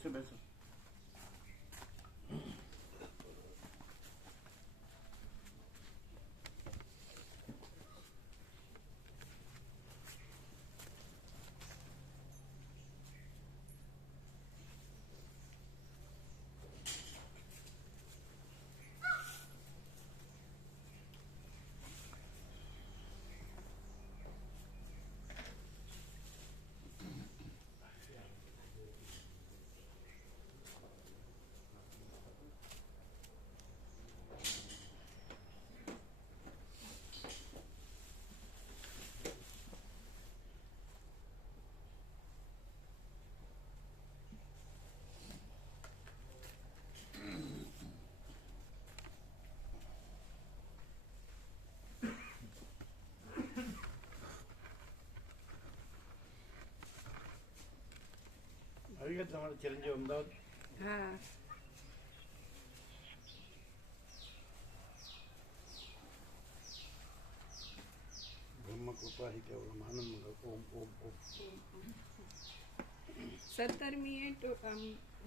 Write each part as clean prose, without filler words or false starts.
બેસો બેસો. આવી ગયા તમારા ચિરંજીવ અમદાવાદ? હા. બ્રહ્મ કૃપા હિ કેવલમ આનંદ ઓમ ઓમ ઓમ. 17મીએ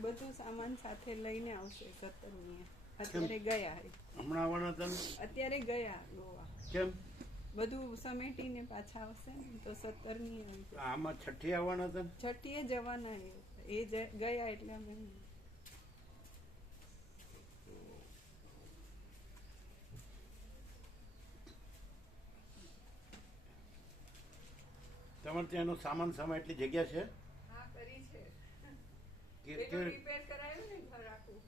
બધું સામાન સાથે લઈને આવશે. 17મીએ અત્યારે ગયા. હમણાં આવવાના હતા ને? અત્યારે ગયા ગોવા. કેમ? બધું સમેટીને પાછા આવશે ને તો 17મીએ. આમાં છઠ્ઠી આવવાના હતા ને? છઠ્ઠીએ જવાના એ ગયા એટલે અમે. તમારે ત્યાંનો સામાન સામાન એટલી જગ્યા છે? હા, કરી છે. કે રિપેર કરાયું ને ઘર આખું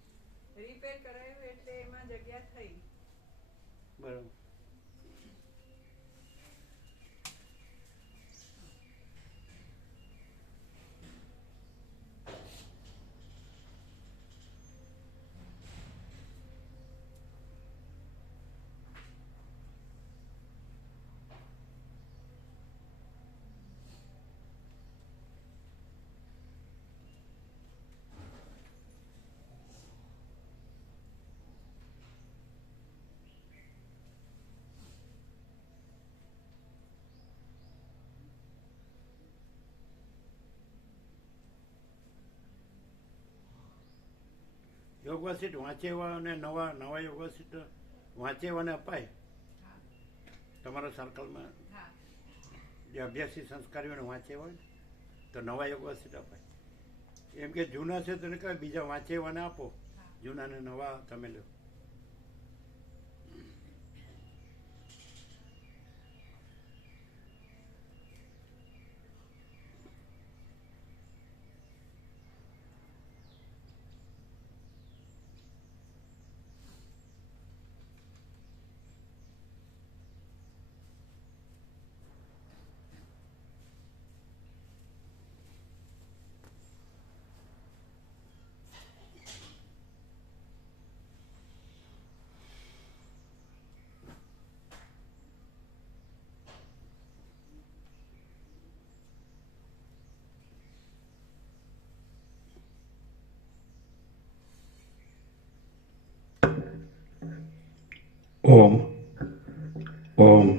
રિપેર કરાયું એટલે એમાં જગ્યા થઈ. બરાબર. યોગવાસીટ વાંચેવા અને નવા યોગવાસીટ વાંચેવાને અપાય તમારા સર્કલમાં જે અભ્યાસી સંસ્કારીઓને વાંચેવા હોય તો નવા યોગવાસીટ અપાય. એમ કે જૂના છે તો એને કહે બીજા વાંચેવાને આપો, જૂનાને નવા તમે લો. ઓમ ઓમ.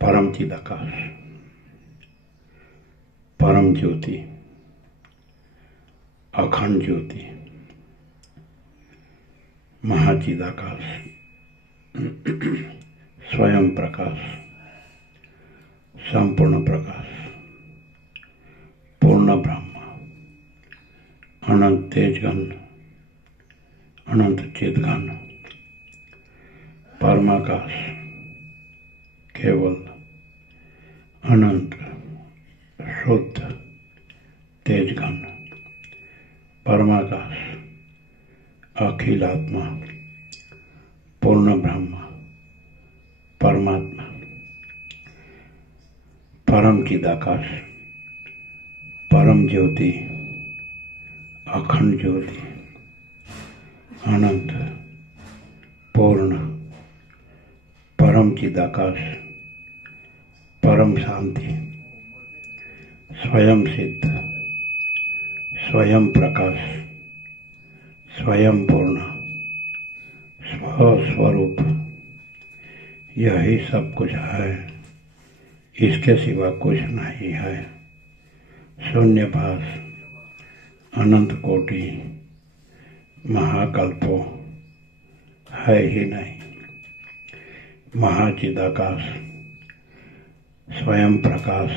પરમ ચિદાકાશ, પરમ જ્યોતિ, અખંડ જ્યોતિ, મહાચિદાકાશ, સ્વયં પ્રકાશ, સંપૂર્ણ પ્રકાશ, પૂર્ણ બ્રહ્મ, અનંત તેજઘન, અનંત ચિદઘન, પરમાકાશ, કેવલ અનંત શુદ્ધ તેજઘન, પરમાકાશ, અખિલાત્મા, પૂર્ણ બ્રહ્મ, પરમાત્મા, પરમ ચિદાકાશ, પરમ જ્યોતિ, અખંડ જ્યોતિ, અનંત પૂર્ણ પરમ ચિદાકાશ, પરમ શાંતિ, સ્વયં સિદ્ધ, સ્વયં પ્રકાશ, સ્વયં પૂર્ણ, स्वस्वरूप यही सब कुछ है, इसके सिवा कुछ नहीं है। शून्यभास अनंत कोटि महाकल्पो है ही नहीं। महाचिदाकाश स्वयं प्रकाश,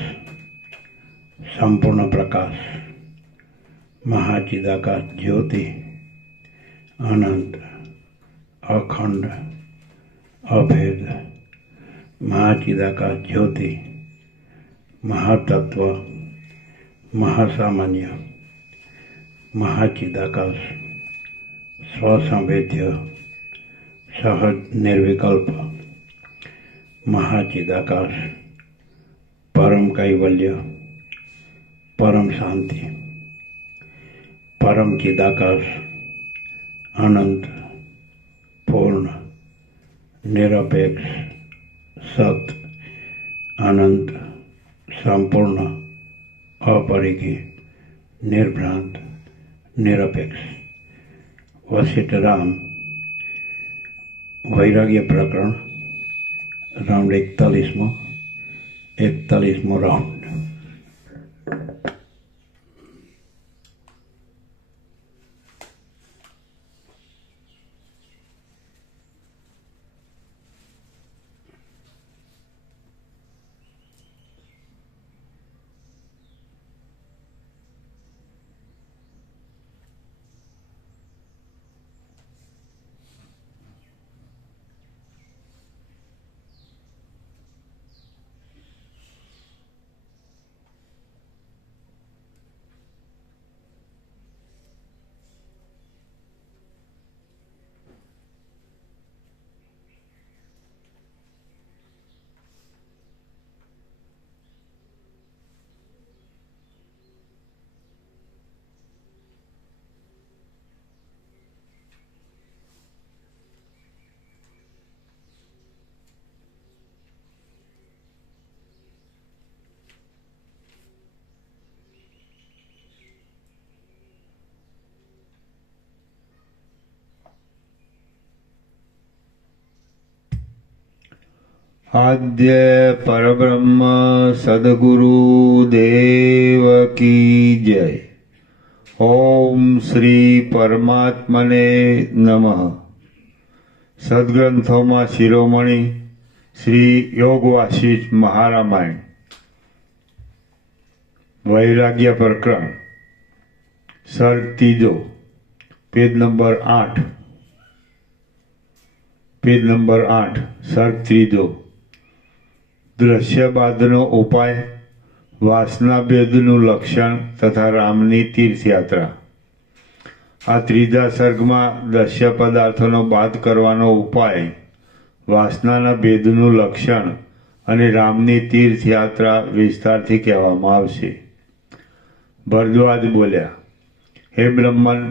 संपूर्ण प्रकाश, महाचिदाकाश ज्योति, अनंत, अखंड, अभेद, महाचिदाकाश ज्योति, महातत्व, महासामान्य, महाचिदाकाश स्वसंवेद्य, सहज निर्विकल्प, महाचिदाकाश परम कैवल्य, परम शांति, परम चिदाकाश अनंत, पूर्ण, निरपेक्ष, सत, अनंत, संपूर्ण, अपरिकी, निर्भ्रांत, निरपेक्ष। वशिष्ठ राम वैराग्य प्रकरण राउंड 41मो राउंड। आद्य परब्रह्म सद्गुरु देव की जय। ओम श्री परमात्मने नमः। सद्ग्रंथों शिरोमणि श्री योग वासिष्ठ महारामायण वैराग्य प्रकरण सर्ग तीजो पेज नंबर 8 सर्ग त्रीजो दृश्यबादनो उपाय, वासना भेदનું લક્ષણ તથા રામની તીર્થયાત્રા। આ ત્રીજા સર્ગમાં દ્રશ્ય પદાર્થોનો બાદ કરવાનો ઉપાય, વાસનાના ભેદનું લક્ષણ અને રામની તીર્થયાત્રા વિસ્તારથી કહેવામાં આવશે। ભરદ્વાજ બોલ્યા, હે બ્રહ્મન,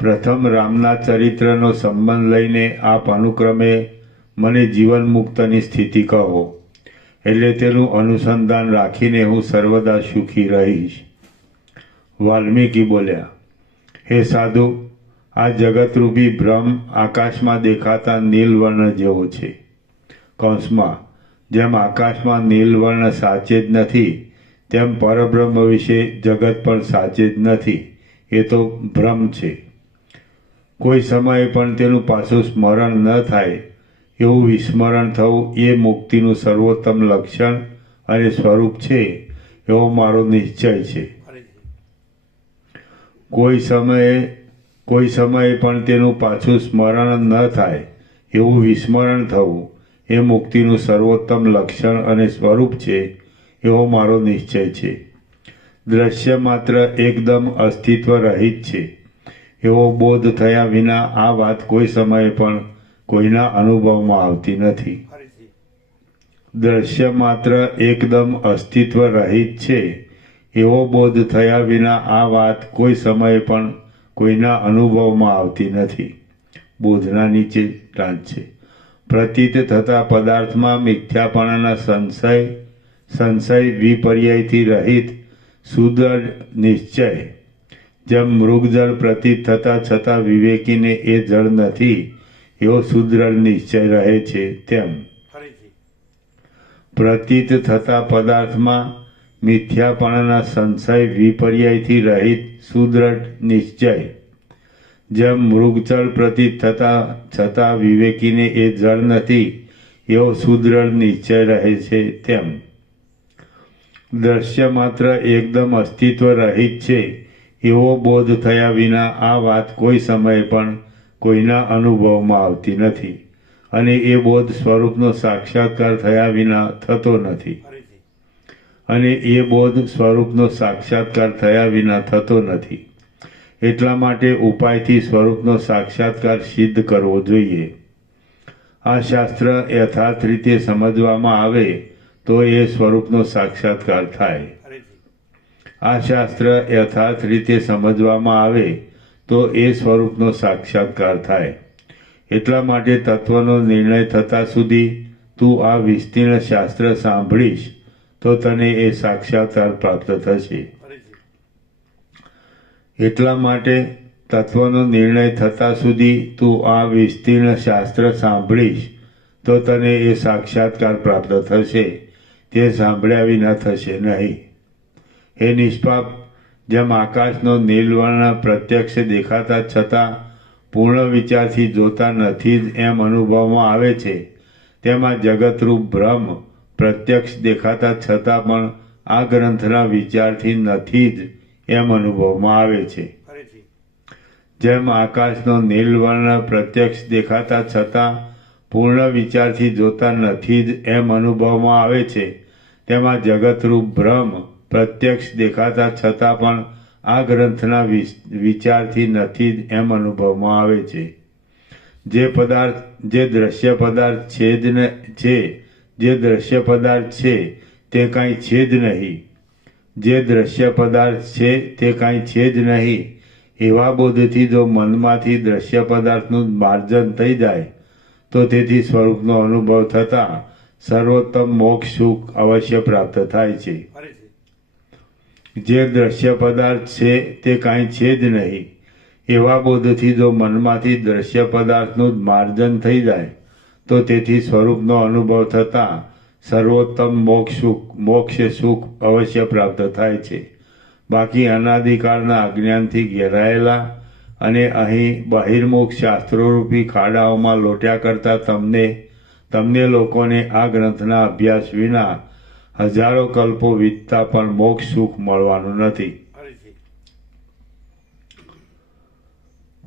પ્રથમ રામના ચરિત્રનો સંબંધ લઈને આપ અનુક્રમે મને જીવન મુક્તની સ્થિતિ કહો, એટલે તેનું અનુસંધાન રાખીને હું સર્વદા સુખી રહીશ। વાલ્મીકી બોલ્યા, હે સાધુ, આ જગતરૂપી ભ્રમ આકાશમાં દેખાતા નીલવર્ણ જેવો છે। કૌંસમાં, જેમ આકાશમાં નીલવર્ણ સાચે જ નથી, તેમ પરબ્રહ્મ વિશે જગત પણ સાચે જ નથી, એ તો ભ્રમ છે। કોઈ સમયે પણ તેનું પાછું સ્મરણ ન થાય એવું વિસ્મરણ થવું એ મુક્તિનું સર્વોત્તમ લક્ષણ અને સ્વરૂપ છે, એવો મારો નિશ્ચય છે। કોઈ સમયે પણ તેનું પાછું સ્મરણ ન થાય એવું વિસ્મરણ થવું એ મુક્તિનું સર્વોત્તમ લક્ષણ અને સ્વરૂપ છે, એવો મારો નિશ્ચય છે। દ્રશ્ય માત્ર એકદમ અસ્તિત્વ રહિત છે એવો બોધ થયા વિના આ વાત કોઈ સમયે પણ કોઈના અનુભવમાં આવતી નથી। દ્રશ્ય માત્ર એકદમ અસ્તિત્વ રહિત છે એવો બોધ થયા વિના આ વાત કોઈ સમયે પણ કોઈના અનુભવમાં આવતી નથી। બોધના નીચે ટાંચ છે। પ્રતીત થતા પદાર્થમાં મિથ્યાપણાના સંશય વિપર્યયથી રહિત સુદૃઢ નિશ્ચય, જેમ મૃગજળ પ્રતીત થતા છતાં વિવેકીને એ જળ નથી, એવો સુદૃઢ નિશ્ચય રહે છે તેમ ફરીથી પ્રતીત થતા પદાર્થમાં મિથ્યાપણાના સંશય વિપર્યયથી રહિત સુદૃઢ નિશ્ચય જેમ મૃગજળ પ્રતીત થતા છતાં વિવેકીને એ જળ નથી એવો સુદૃઢ નિશ્ચય રહે છે તેમ દ્રશ્ય માત્ર એકદમ અસ્તિત્વ રહિત છે એવો બોધ થયા વિના આ વાત કોઈ સમયે પણ કોઈના અનુભવમાં આવતી નથી અને એ બોધ સ્વરૂપનો સાક્ષાત્કાર થયા વિના થતો નથી ફરીથી અને એ બોધ સ્વરૂપનો સાક્ષાત્કાર થયા વિના થતો નથી. એટલા માટે ઉપાયથી સ્વરૂપનો સાક્ષાત્કાર સિદ્ધ કરવો જોઈએ. આ શાસ્ત્ર યથાર્થ રીતે સમજવામાં આવે તો એ સ્વરૂપનો સાક્ષાત્કાર થાય. ફરીથી આ શાસ્ત્ર યથાર્થ રીતે સમજવામાં આવે તો એ સ્વરૂપનો સાક્ષાત્કાર થાય. એટલા માટે તત્વનો નિર્ણય થતા સુધી તું આ વિસ્તીર્ણ શાસ્ત્ર સાંભળીશ તો તને એ સાક્ષાત્કાર પ્રાપ્ત થશે. ફરીથી એટલા માટે તત્વનો નિર્ણય થતા સુધી તું આ વિસ્તીર્ણ શાસ્ત્ર સાંભળીશ તો તને એ સાક્ષાત્કાર પ્રાપ્ત થશે. તે સાંભળ્યા વિના થશે નહીં. હે નિષ્પાપ, જેમ આકાશનો નીલવર્ણ પ્રત્યક્ષ દેખાતા છતાં પૂર્ણ વિચારથી જોતા નથી જ એમ અનુભવમાં આવે છે, તેમાં જગતરૂપ બ્રહ્મ પ્રત્યક્ષ દેખાતા છતાં પણ આ ગ્રંથના વિચારથી નથી જ એમ અનુભવમાં આવે છે. ફરીથી જેમ આકાશનો નીલવર્ણ પ્રત્યક્ષ દેખાતા છતાં પૂર્ણ વિચારથી જોતા નથી જ એમ અનુભવમાં આવે છે, તેમાં જગતરૂપ બ્રહ્મ પ્રત્યક્ષ દેખાતા છતાં પણ આ ગ્રંથના વિચારથી નથી જ એમ અનુભવમાં આવે છે. જે દ્રશ્ય પદાર્થ છે જે દ્રશ્ય પદાર્થ છે તે કાંઈ છે જ નહીં, જે દ્રશ્ય પદાર્થ છે તે કાંઈ છે જ નહીં એવા બોધથી જો મનમાંથી દ્રશ્ય પદાર્થનું માર્જન થઈ જાય તો તેથી સ્વરૂપનો અનુભવ થતાં સર્વોત્તમ મોક્ષ સુખ અવશ્ય પ્રાપ્ત થાય છે. ફરીથી જે દ્રશ્ય પદાર્થ છે તે કાંઈ છે જ નહીં એવા બોધથી જો મનમાંથી દ્રશ્ય પદાર્થનું માર્જન થઈ જાય તો તેથી સ્વરૂપનો અનુભવ થતાં સર્વોત્તમ મોક્ષ સુખ અવશ્ય પ્રાપ્ત થાય છે. બાકી અનાદિકાળના અજ્ઞાનથી ઘેરાયેલા અને અહીં બહિર્મુખ શાસ્ત્રોરૂપી ખાડાઓમાં લોટ્યા કરતા તમને લોકોને આ ગ્રંથના અભ્યાસ વિના હજારો કલ્પો વીતતા પણ મોક્ષ સુખ મળવાનું નથી. ફરીથી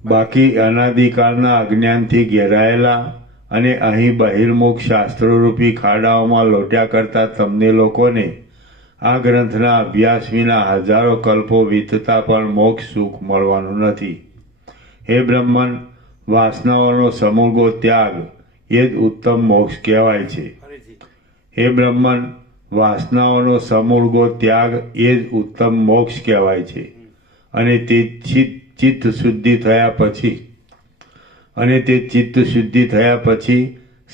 બાકી અનાદિકાળના અજ્ઞાનથી ઘેરાયેલા અને અહીં બહિર્મુખ શાસ્ત્રોરૂપી ખાડાઓમાં લોટ્યા કરતા તમને લોકોને આ ગ્રંથના અભ્યાસ વિના હજારો કલ્પો વીતતા પણ મોક્ષ સુખ મળવાનું નથી. હે બ્રહ્મન, વાસનાઓનો સમૂળગો ત્યાગ એ જ ઉત્તમ મોક્ષ કહેવાય છે. ફરીથી હે બ્રહ્મન, વાસનાઓનો સમૂળગો ત્યાગ એ જ ઉત્તમ મોક્ષ કહેવાય છે. અને તે ચિત્ત શુદ્ધિ થયા પછી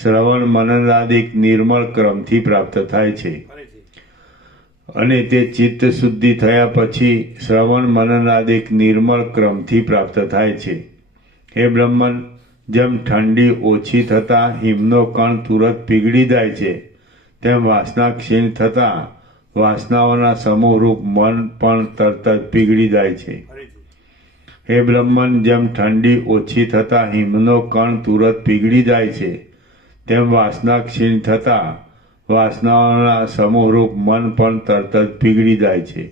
શ્રવણ મનનાદિક નિર્મળ ક્રમથી પ્રાપ્ત થાય છે. ફરીથી અને તે ચિત્ત શુદ્ધિ થયા પછી શ્રવણ મનનાદિક નિર્મળ ક્રમથી પ્રાપ્ત થાય છે. હે બ્રહ્મન, જેમ ઠંડી ઓછી થતાં હિમનો કણ તુરત પીગળી જાય છે, તેમ વાસના ક્ષીણ થતાં વાસનાઓના સમૂહરૂપ મન પણ તરત જ પીગળી જાય છે. ફરીથી હે બ્રહ્મન, જેમ ઠંડી ઓછી થતાં હિમનો કણ તુરત પીગળી જાય છે, તેમ વાસના ક્ષીણ થતાં વાસનાઓના સમૂહરૂપ મન પણ તરત જ પીગળી જાય છે.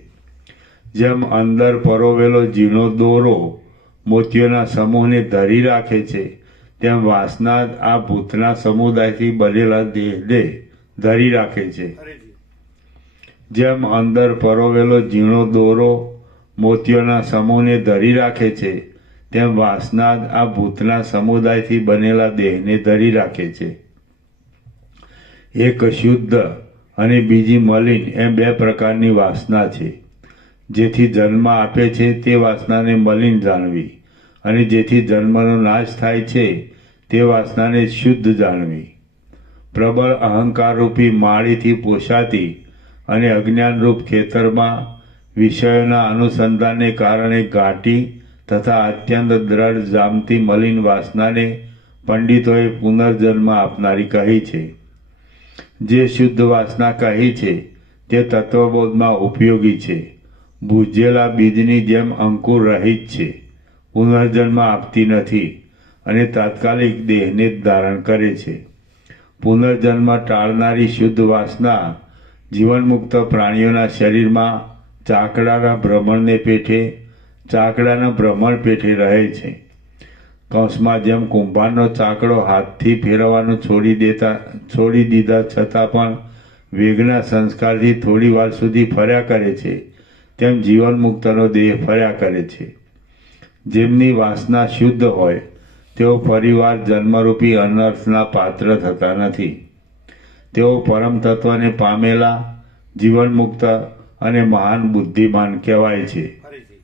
જેમ અંદર પરોવેલો ઝીણો દોરો મોતીઓના સમૂહને ધરી રાખે છે, તેમ વાસના આ ભૂતના સમુદાયથી બનેલા દેહને ધરી રાખે છે. ફરીથી જેમ અંદર પરોવેલો ઝીણો દોરો મોતીઓના સમૂહને ધરી રાખે છે, તેમ વાસના આ ભૂતના સમુદાયથી બનેલા દેહને ધરી રાખે છે. એક શુદ્ધ અને બીજી મલિન એમ બે પ્રકારની વાસના છે. જેથી જન્મ આપે છે તે વાસનાને મલિન જાણવી અને જેથી જન્મનો નાશ થાય છે તે વાસનાને શુદ્ધ જાણવી. પ્રબળ અહંકારરૂપી માળીથી પોષાતી અને અજ્ઞાનરૂપ ખેતરમાં વિષયોના અનુસંધાનને કારણે ઘાટી તથા અત્યંત દ્રઢ જામતી મલિન વાસનાને પંડિતોએ પુનર્જન્મ આપનારી કહી છે. જે શુદ્ધ વાસના કહી છે તે તત્વબોધમાં ઉપયોગી છે. બુજેલા બીજની જેમ અંકુર રહિત છે, પુનર્જન્મ આપતી નથી અને તાત્કાલિક દેહને જ ધારણ કરે છે. પુનર્જન્મ ટાળનારી શુદ્ધ વાસના જીવનમુક્ત પ્રાણીઓના શરીરમાં ચાકડાના ભ્રમણ પેઠે રહે છે. કૌંસમાં જેમ કુંભારનો ચાકડો હાથથી ફેરવવાનું છોડી દીધા છતાં પણ વેગના સંસ્કારથી થોડી વાર સુધી ફર્યા કરે છે, તેમ જીવનમુક્તનો દેહ ફર્યા કરે છે. જેમની વાસના શુદ્ધ હોય તેઓ ફરીવાર જન્મરૂપી અનર્થના પાત્ર થતા નથી. તેઓ પરમ તત્વને પામેલા, જીવનમુક્ત અને મહાન બુદ્ધિમાન કહેવાય છે. ફરીથી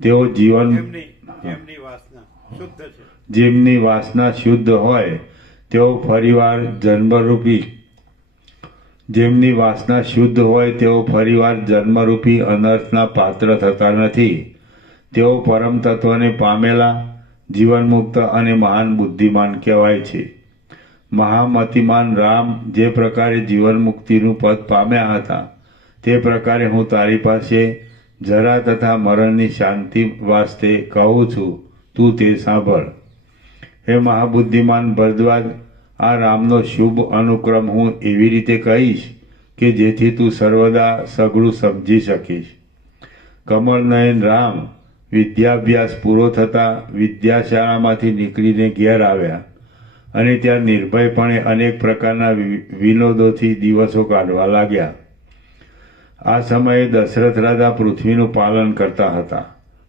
તેઓ જેમની વાસના શુદ્ધ છે, જેમની વાસના શુદ્ધ હોય તેઓ ફરીવાર જન્મરૂપી અનર્થના પાત્ર થતા નથી. તેઓ પરમ તત્વને પામેલા, જીવનમુક્ત અને મહાન બુદ્ધિમાન કહેવાય છે. મહામતિમાન રામ જે પ્રકારે જીવનમુક્તિનું પદ પામ્યા હતા તે પ્રકારે હું તારી પાસે જરા તથા મરણની શાંતિ વાસ્તે કહું છું, તું તે સાંભળ. હે મહાબુદ્ધિમાન ભરદ્વાજ, આ રામનો શુભ અનુક્રમ હું એવી રીતે કહીશ કે જેથી તું સર્વદા સઘળું સમજી શકીશ. કમળનયન રામ વિદ્યાભ્યાસ પૂરો થતાં વિદ્યાશાળામાંથી નીકળીને ઘેર આવ્યા અને ત્યાં નિર્ભયપણે અનેક પ્રકારના વિનોદોથી દિવસો કાઢવા લાગ્યા. આ સમયે દશરથ રાજા પૃથ્વીનું પાલન કરતા હતા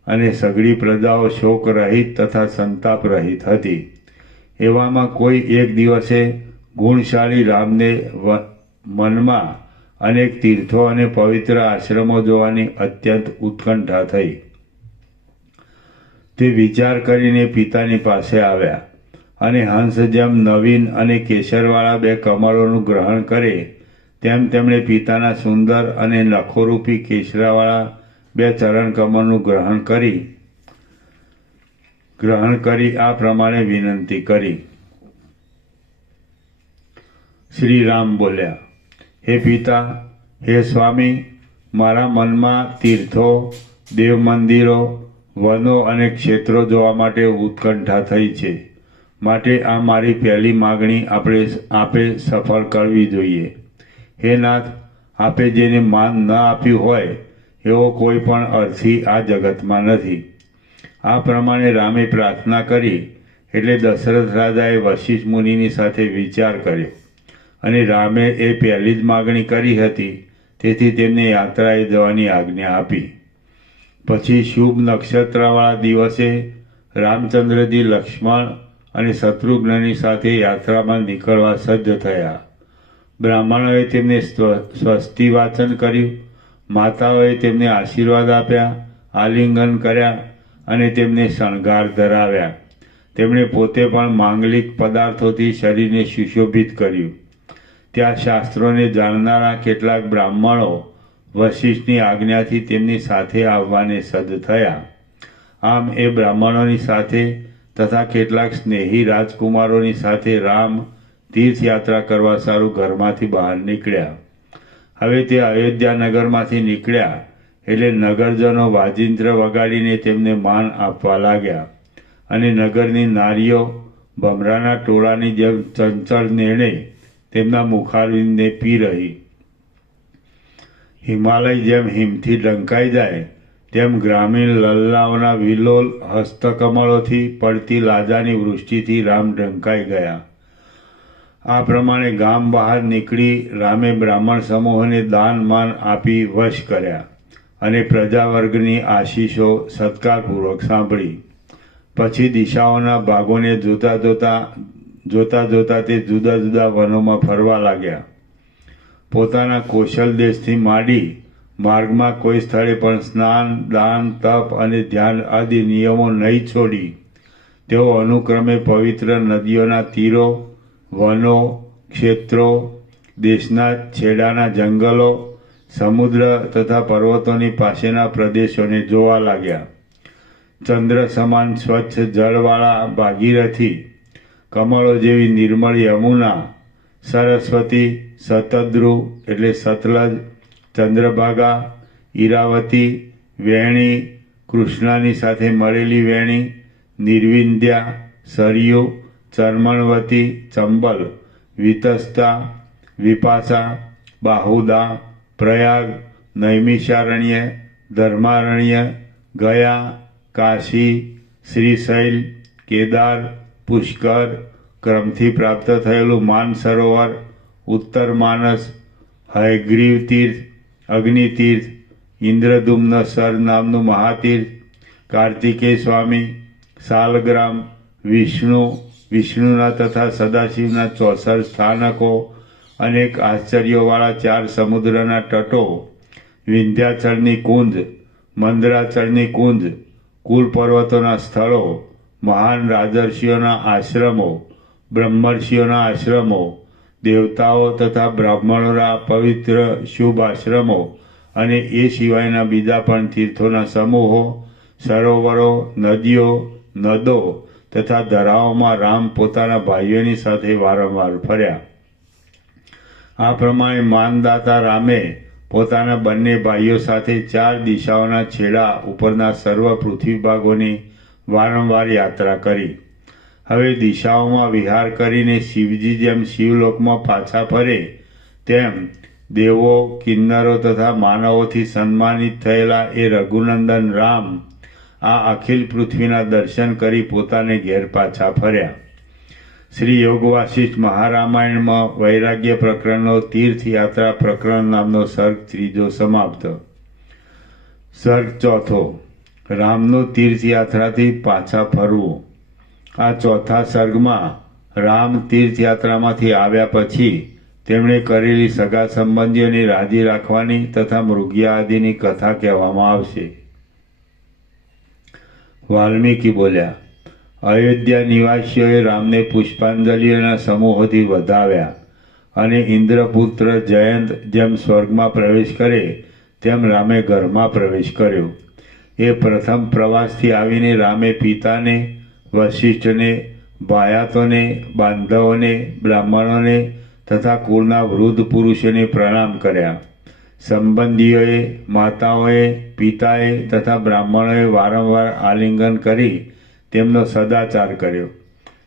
અને સઘળી પ્રજાઓ શોક રહિત તથા સંતાપ રહિત હતી. એવામાં કોઈ એક દિવસે ગુણશાળી રામને મનમાં અનેક તીર્થો અને પવિત્ર આશ્રમો જોવાની અત્યંત ઉત્કંઠા થઈ. તે વિચાર કરીને પિતાની પાસે આવ્યા અને હંસ જેમ નવીન અને કેસરવાળા 2 કમળોનું ગ્રહણ કરે તેમ તેમણે પિતાના સુંદર અને નખોરૂપી કેસરાવાળા 2 ચરણ કમળનું ગ્રહણ કરી આ પ્રમાણે વિનંતી કરી. શ્રી રામ બોલ્યા, હે પિતા, હે સ્વામી, મારા મનમાં તીર્થો, દેવ મંદિરો, વનો અને ક્ષેત્રો જોવા માટે ઉત્કંઠા થઈ છે. માટે આ મારી પહેલી માગણી આપે સફળ કરવી જોઈએ. હે નાથ, આપે જેને માન ન આપ્યું હોય એવો કોઈ પણ અર્થી આ જગતમાં નથી. આ પ્રમાણે રામે પ્રાર્થના કરી એટલે દશરથ રાજાએ વશિષ્ઠ મુનિની સાથે વિચાર કર્યો અને રામે એ પહેલી જ માગણી કરી હતી, તેથી તેમને યાત્રાએ જવાની આજ્ઞા આપી. પછી શુભ નક્ષત્રવાળા દિવસે રામચંદ્રજી લક્ષ્મણ અને શત્રુઘ્નની સાથે યાત્રામાં નીકળવા સજ્જ થયા. બ્રાહ્મણોએ તેમને સ્વસ્તિ વાચન કર્યું, માતાઓએ તેમને આશીર્વાદ આપ્યા, આલિંગન કર્યા અને તેમને શણગાર ધરાવ્યા. તેમણે પોતે પણ માંગલિક પદાર્થોથી શરીરને સુશોભિત કર્યું. ત્યાં શાસ્ત્રોને જાણનારા કેટલાક બ્રાહ્મણો વશિષ્ઠની આજ્ઞાથી તેમની સાથે આવવાને સજ્જ થયા. આમ એ બ્રાહ્મણોની સાથે તથા કેટલાક સ્નેહી રાજકુમારોની સાથે રામ તીર્થયાત્રા કરવા સારું ઘરમાંથી બહાર નીકળ્યા. હવે તે અયોધ્યા નગરમાંથી નીકળ્યા એટલે નગરજનો વાજિંત્ર વગાડીને તેમને માન આપવા લાગ્યા અને નગરની નારીઓ ભમરાના ટોળાની જેમ ચંચળ નેણે તેમના મુખારવિંદને પી રહી. હિમાલય જેમ હિમથી ઢંકાઈ જાય તેમ ગ્રામીણ લલ્લાઓના વિલોલ હસ્તકમળોથી પડતી લાજાની વૃષ્ટિથી રામ ઢંકાઈ ગયા. આ પ્રમાણે ગામ બહાર નીકળી રામે બ્રાહ્મણ સમૂહોને દાન માન આપી વશ કર્યા અને પ્રજાવર્ગની આશીષો સત્કારપૂર્વક સાંભળી. પછી દિશાઓના ભાગોને જોતા તે જુદા જુદા વનોમાં ફરવા લાગ્યા. પોતાના કૌશલ દેશથી માંડી માર્ગમાં કોઈ સ્થળે પણ સ્નાન, દાન, તપ અને ધ્યાન આદિ નિયમો નહીં છોડી તેઓ અનુક્રમે પવિત્ર નદીઓના તીરો, વનો, ક્ષેત્રો, દેશના છેડાના જંગલો, સમુદ્ર તથા પર્વતોની પાસેના પ્રદેશોને જોવા લાગ્યા. ચંદ્ર સમાન સ્વચ્છ જળવાળા ભાગીરથી કમળો જેવી નિર્મળ યમુના, સરસ્વતી, શતદ્રુ એટલે સતલજ, ચંદ્રભાગા, ઈરાવતી, વેણી, કૃષ્ણાની સાથે મળેલી વેણી, નિર્વિંધ્યા, સરયુ, ચર્મણવતી, ચંબલ, વિતસ્તા, વિપાસા, બાહુદા, પ્રયાગ, નૈમિષારણ્ય, ધર્મારણ્ય, ગયા, કાશી, શ્રીશૈલ, કેદાર, પુષ્કર, ક્રમથી પ્રાપ્ત થયેલું માનસરોવર, ઉત્તર માનસ, હયગ્રીવ તીર્થ, અગ્નિતીર્થ, ઇન્દ્રદુમ્ન સર નામનું મહાતીર્થ, કાર્તિકેય સ્વામી, શાલગ્રામ, વિષ્ણુના તથા સદાશિવના 64 સ્થાનકો, અનેક આશ્ચર્યોવાળા 4 સમુદ્રના તટો, વિંધ્યાચળની કુંજ, મંદરાચળની કુંજ, કુલ પર્વતોના સ્થળો, મહાન રાજર્ષિઓના આશ્રમો, બ્રહ્મર્ષિઓના આશ્રમો, દેવતાઓ તથા બ્રાહ્મણોના પવિત્ર શુભ આશ્રમો અને એ સિવાયના બીજા પણ તીર્થોના સમૂહો, સરોવરો, નદીઓ, નદો તથા દરાઓમાં રામ પોતાના ભાઈઓની સાથે વારંવાર ફર્યા. આ પ્રમાણે માનદાતા રામે પોતાના બંને ભાઈઓ સાથે 4 દિશાઓના છેડા ઉપરના સર્વ પૃથ્વી ભાગોની વારંવાર યાત્રા કરી. હવે દિશાઓમાં વિહાર કરીને શિવજી જેમ શિવલોકમાં પાછા ફરે તેમ દેવો, કિન્નરો તથા માનવોથી સન્માનિત થયેલા એ રઘુનંદન રામ આ અખિલ પૃથ્વીના દર્શન કરી પોતાને ઘેર પાછા ફર્યા. શ્રી યોગ વાસિષ્ઠ મહારામાયણમાં વૈરાગ્ય પ્રકરણનો તીર્થયાત્રા પ્રકરણ નામનો સર્ગ 3 સમાપ્ત. સર્ગ 4 રામનો તીર્થયાત્રાથી પાછા ફરવું. આ ચોથા સર્ગમાં રામ તીર્થયાત્રામાંથી આવ્યા પછી તેમણે કરેલી સગા સંબંધીઓને રાજી રાખવાની તથા મૃગયા આદિની કથા કહેવામાં આવશે. વાલ્મીકી બોલ્યા, અયોધ્યા નિવાસીઓએ રામને પુષ્પાંજલિઓના સમૂહોથી વધાવ્યા અને ઇન્દ્રપુત્ર જયંત જેમ સ્વર્ગમાં પ્રવેશ કરે તેમ રામે ઘરમાં પ્રવેશ કર્યો. એ પ્રથમ પ્રવાસથી આવીને રામે પિતાને, વશિષ્ઠને, ભાયાતોને, બાંધવોને, બ્રાહ્મણોને તથા કુળના વૃદ્ધ પુરુષોને પ્રણામ કર્યા. સંબંધીઓએ, માતાઓએ, પિતાએ તથા બ્રાહ્મણોએ વારંવાર આલિંગન કરી તેમનો સદાચાર કર્યો.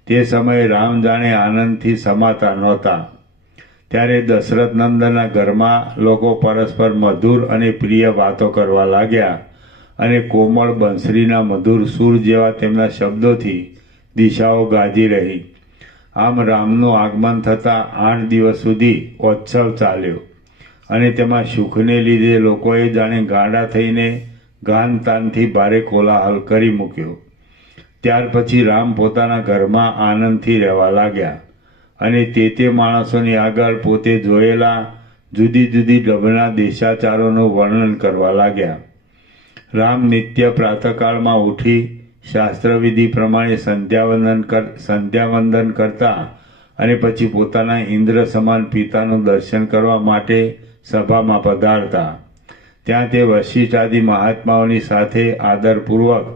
તે સમયે રામ જાણે આનંદથી સમાતા નહોતા. ત્યારે દશરથ નંદનના ઘરમાં લોકો પરસ્પર મધુર અને પ્રિય વાતો કરવા લાગ્યા અને કોમળ બંસરીના મધુર સૂર જેવા તેમના શબ્દોથી દિશાઓ ગાજી રહી. આમ રામનું આગમન થતાં 8 દિવસ સુધી ઉત્સવ ચાલ્યો અને તેમાં સુખને લીધે લોકોએ જાણે ગાંડા થઈને ગાન તાનથી ભારે કોલાહલ કરી મૂક્યો. ત્યાર પછી રામ પોતાના ઘરમાં આનંદથી રહેવા લાગ્યા અને તે માણસોની આગળ પોતે જોયેલા જુદી જુદી ડબના દેશાચારોનું વર્ણન કરવા લાગ્યા. રામ નિત્ય પ્રાતઃકાળમાં ઉઠી શાસ્ત્રવિધિ પ્રમાણે સંધ્યાવંદન કરતા અને પછી પોતાના ઇન્દ્ર સમાન પિતાનું દર્શન કરવા માટે સભામાં પધારતા. ત્યાં તે વશિષ્ઠ આદિ મહાત્માઓની સાથે આદરપૂર્વક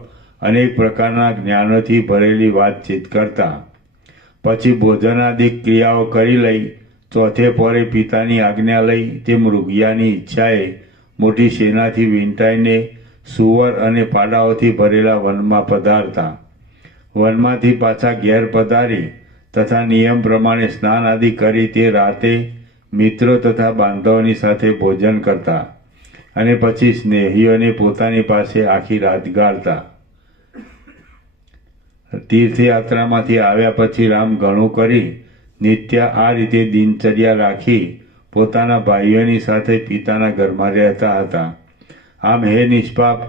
અનેક પ્રકારના જ્ઞાનોથી ભરેલી વાતચીત કરતા. પછી ભોજનાદિક ક્રિયાઓ કરી લઈ ચોથે પહોરે પિતાની આજ્ઞા લઈ તે મૃગયાની ઈચ્છાએ મોટી સેનાથી વીંટાઈને સુવર અને પાડાઓથી ભરેલા વનમાં પધારતા. વનમાંથી પાછા ઘેર પધારી તથા નિયમ પ્રમાણે સ્નાન આદિ કરી તે રાતે મિત્રો તથા બાંધવોની સાથે ભોજન કરતા અને પછી સ્નેહીઓને પોતાની પાસે આખી રાત ગાળતા. તીર્થયાત્રામાંથી આવ્યા પછી રામ ઘણું કરી નિત્ય આ રીતે દિનચર્યા રાખી પોતાના ભાઈઓની સાથે પિતાના ઘરમાં રહેતા હતા. આમ હે નિષ્પાપ,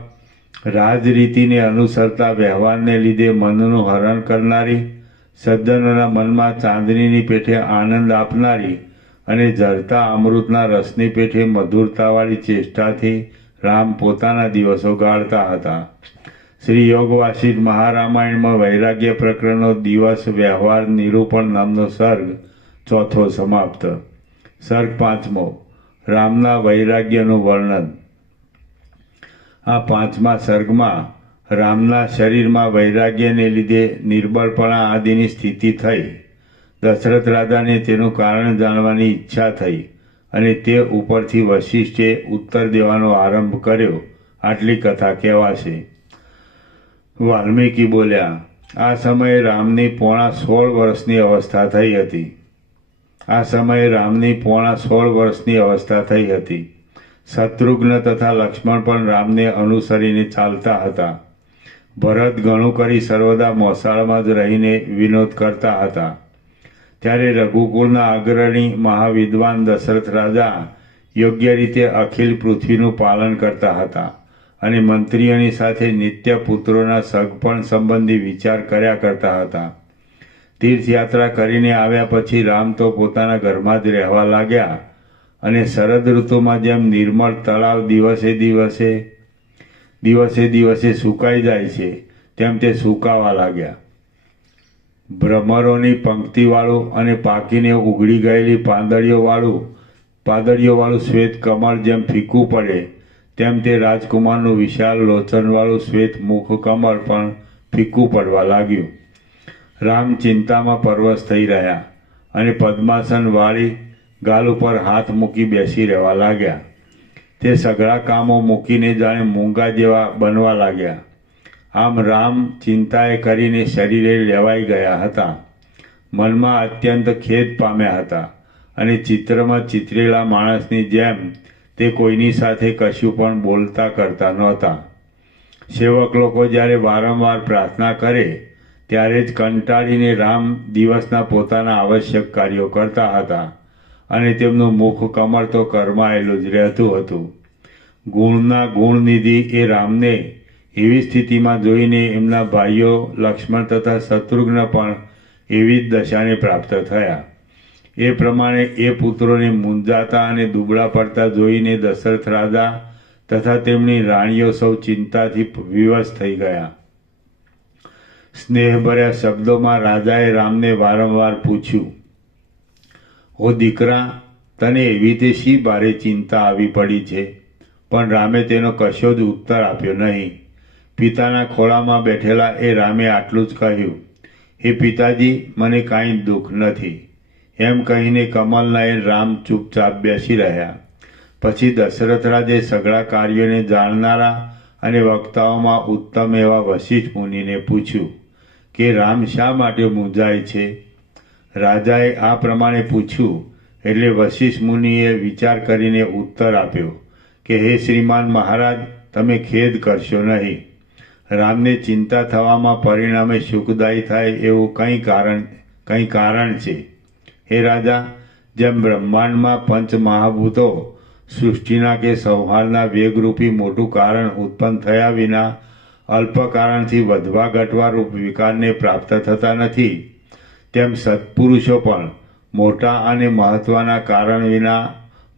રાજરીતિને અનુસરતા વ્યવહારને લીધે મનનું હરણ કરનારી, સજ્જનોના મનમાં ચાંદનીની પેઠે આનંદ આપનારી અને ઝરતા અમૃતના રસની પેઠે મધુરતાવાળી ચેષ્ટાથી રામ પોતાના દિવસો ગાળતા હતા. શ્રી યોગ વાસિષ્ઠ મહારામાયણમાં વૈરાગ્ય પ્રકરણનો દિવસ વ્યવહાર નિરૂપણ નામનો સર્ગ 4 સમાપ્ત. સર્ગ 5 રામના વૈરાગ્યનું વર્ણન. આ 5મા સર્ગમાં રામના શરીરમાં વૈરાગ્યને લીધે નિર્બળપણા આદિની સ્થિતિ થઈ. દશરથ રાજાને તેનું કારણ જાણવાની ઈચ્છા થઈ અને તે ઉપરથી વશિષ્ઠે ઉત્તર દેવાનો આરંભ કર્યો. આટલી કથા કહેવાશે. વાલ્મીકી બોલ્યા, આ સમયે રામની પોણા 16 વર્ષની અવસ્થા થઈ હતી. શત્રુઘ્ન તથા લક્ષ્મણ પણ રામને અનુસરીને ચાલતા હતા. ભરત ઘણું કરી સર્વદા મોસાળમાં જ રહીને વિનોદ કરતા હતા. ત્યારે રઘુકુળના અગ્રણી મહાવિદ્વાન દશરથ રાજા યોગ્ય રીતે અખિલ પૃથ્વીનું પાલન કરતા હતા અને મંત્રીઓની સાથે નિત્ય પુત્રોના સગપણ સંબંધી વિચાર કર્યા કરતા હતા. તીર્થયાત્રા કરીને આવ્યા પછી રામ તો પોતાના ઘરમાં જ રહેવા લાગ્યા અને શરદ ઋતુમાં જેમ નિર્મળ તળાવ દિવસે દિવસે સુકાઈ જાય છે તેમ તે સુકાવા લાગ્યા. ભ્રમરોની પંક્તિવાળું અને પાકીને ઉઘડી ગયેલી પાંદડીઓવાળું શ્વેત કમળ જેમ ફીકું પડે તેમ તે રાજકુમારનું વિશાળ લોચનવાળું શ્વેત મુખ કમળ પણ ફીકું પડવા લાગ્યું. રામ ચિંતામાં પરવશ થઈ રહ્યા અને પદ્માસન વાળી ગાલ ઉપર હાથ મૂકી બેસી રહેવા લાગ્યા. તે સઘળા કામો મૂકીને જાણે મૂંગા જેવા બનવા લાગ્યા. આમ રામ ચિંતાએ કરીને શરીરે લેવાઈ ગયા હતા. મનમાં અત્યંત ખેદ પામ્યા હતા અને ચિત્રમાં ચિતરેલા માણસની જેમ તે કોઈની સાથે કશું પણ બોલતા કરતા નહોતા. સેવક લોકો જ્યારે વારંવાર પ્રાર્થના કરે ત્યારે જ કંટાળીને રામ દિવસના પોતાના આવશ્યક કાર્યો કરતા હતા અને તેમનું મુખ કમળ તો કરમાયેલું જ રહેતું હતું. ગુણના ગુણનિધિ એ રામને એવી સ્થિતિમાં જોઈને એમના ભાઈઓ લક્ષ્મણ તથા શત્રુઘ્ન પણ એવી જ દશાને પ્રાપ્ત થયા. એ પ્રમાણે એ પુત્રોને મૂંઝાતા અને દુબળા પડતા જોઈને દશરથ રાજા તથા તેમની રાણીઓ સૌ ચિંતાથી વિવશ થઈ ગયા. સ્નેહભર્યા શબ્દોમાં રાજાએ રામને વારંવાર પૂછ્યું, ઓ દીકરા, તને એવી તે શી ભારે ચિંતા આવી પડી છે? પણ રામે તેનો કશો જ ઉત્તર આપ્યો નહીં. પિતાના ખોળામાં બેઠેલા એ રામે આટલું જ કહ્યું, હે પિતાજી, મને કાંઈ દુઃખ નથી. એમ કહીને કમલનયન રામ ચૂપચાપ બેસી રહ્યા. પછી દશરથ રાજે સઘળા કાર્યોને જાણનારા અને વક્તાઓમાં ઉત્તમ એવા વશિષ્ઠ મુનિને પૂછ્યું કે રામ શા માટે મૂંઝાય છે? રાજાએ આ પ્રમાણે પૂછ્યું એટલે વશિષ્ઠ મુનિએ વિચાર કરીને ઉત્તર આપ્યો કે હે શ્રીમાન મહારાજ, તમે ખેદ કરશો નહીં. રામને ચિંતા થવામાં પરિણામે સુખદાયી થાય એવું કંઈ કારણ છે. હે રાજા, જેમ બ્રહ્માંડમાં પંચ મહાભૂતો સૃષ્ટિના કે સંહારના વેગરૂપી મોટું કારણ ઉત્પન્ન થયા વિના અલ્પ કારણથી વધવા ઘટવા રૂપ વિકારને પ્રાપ્ત થતા નથી, તેમ સત્પુરુષો પણ મોટા અને મહત્વના કારણ વિના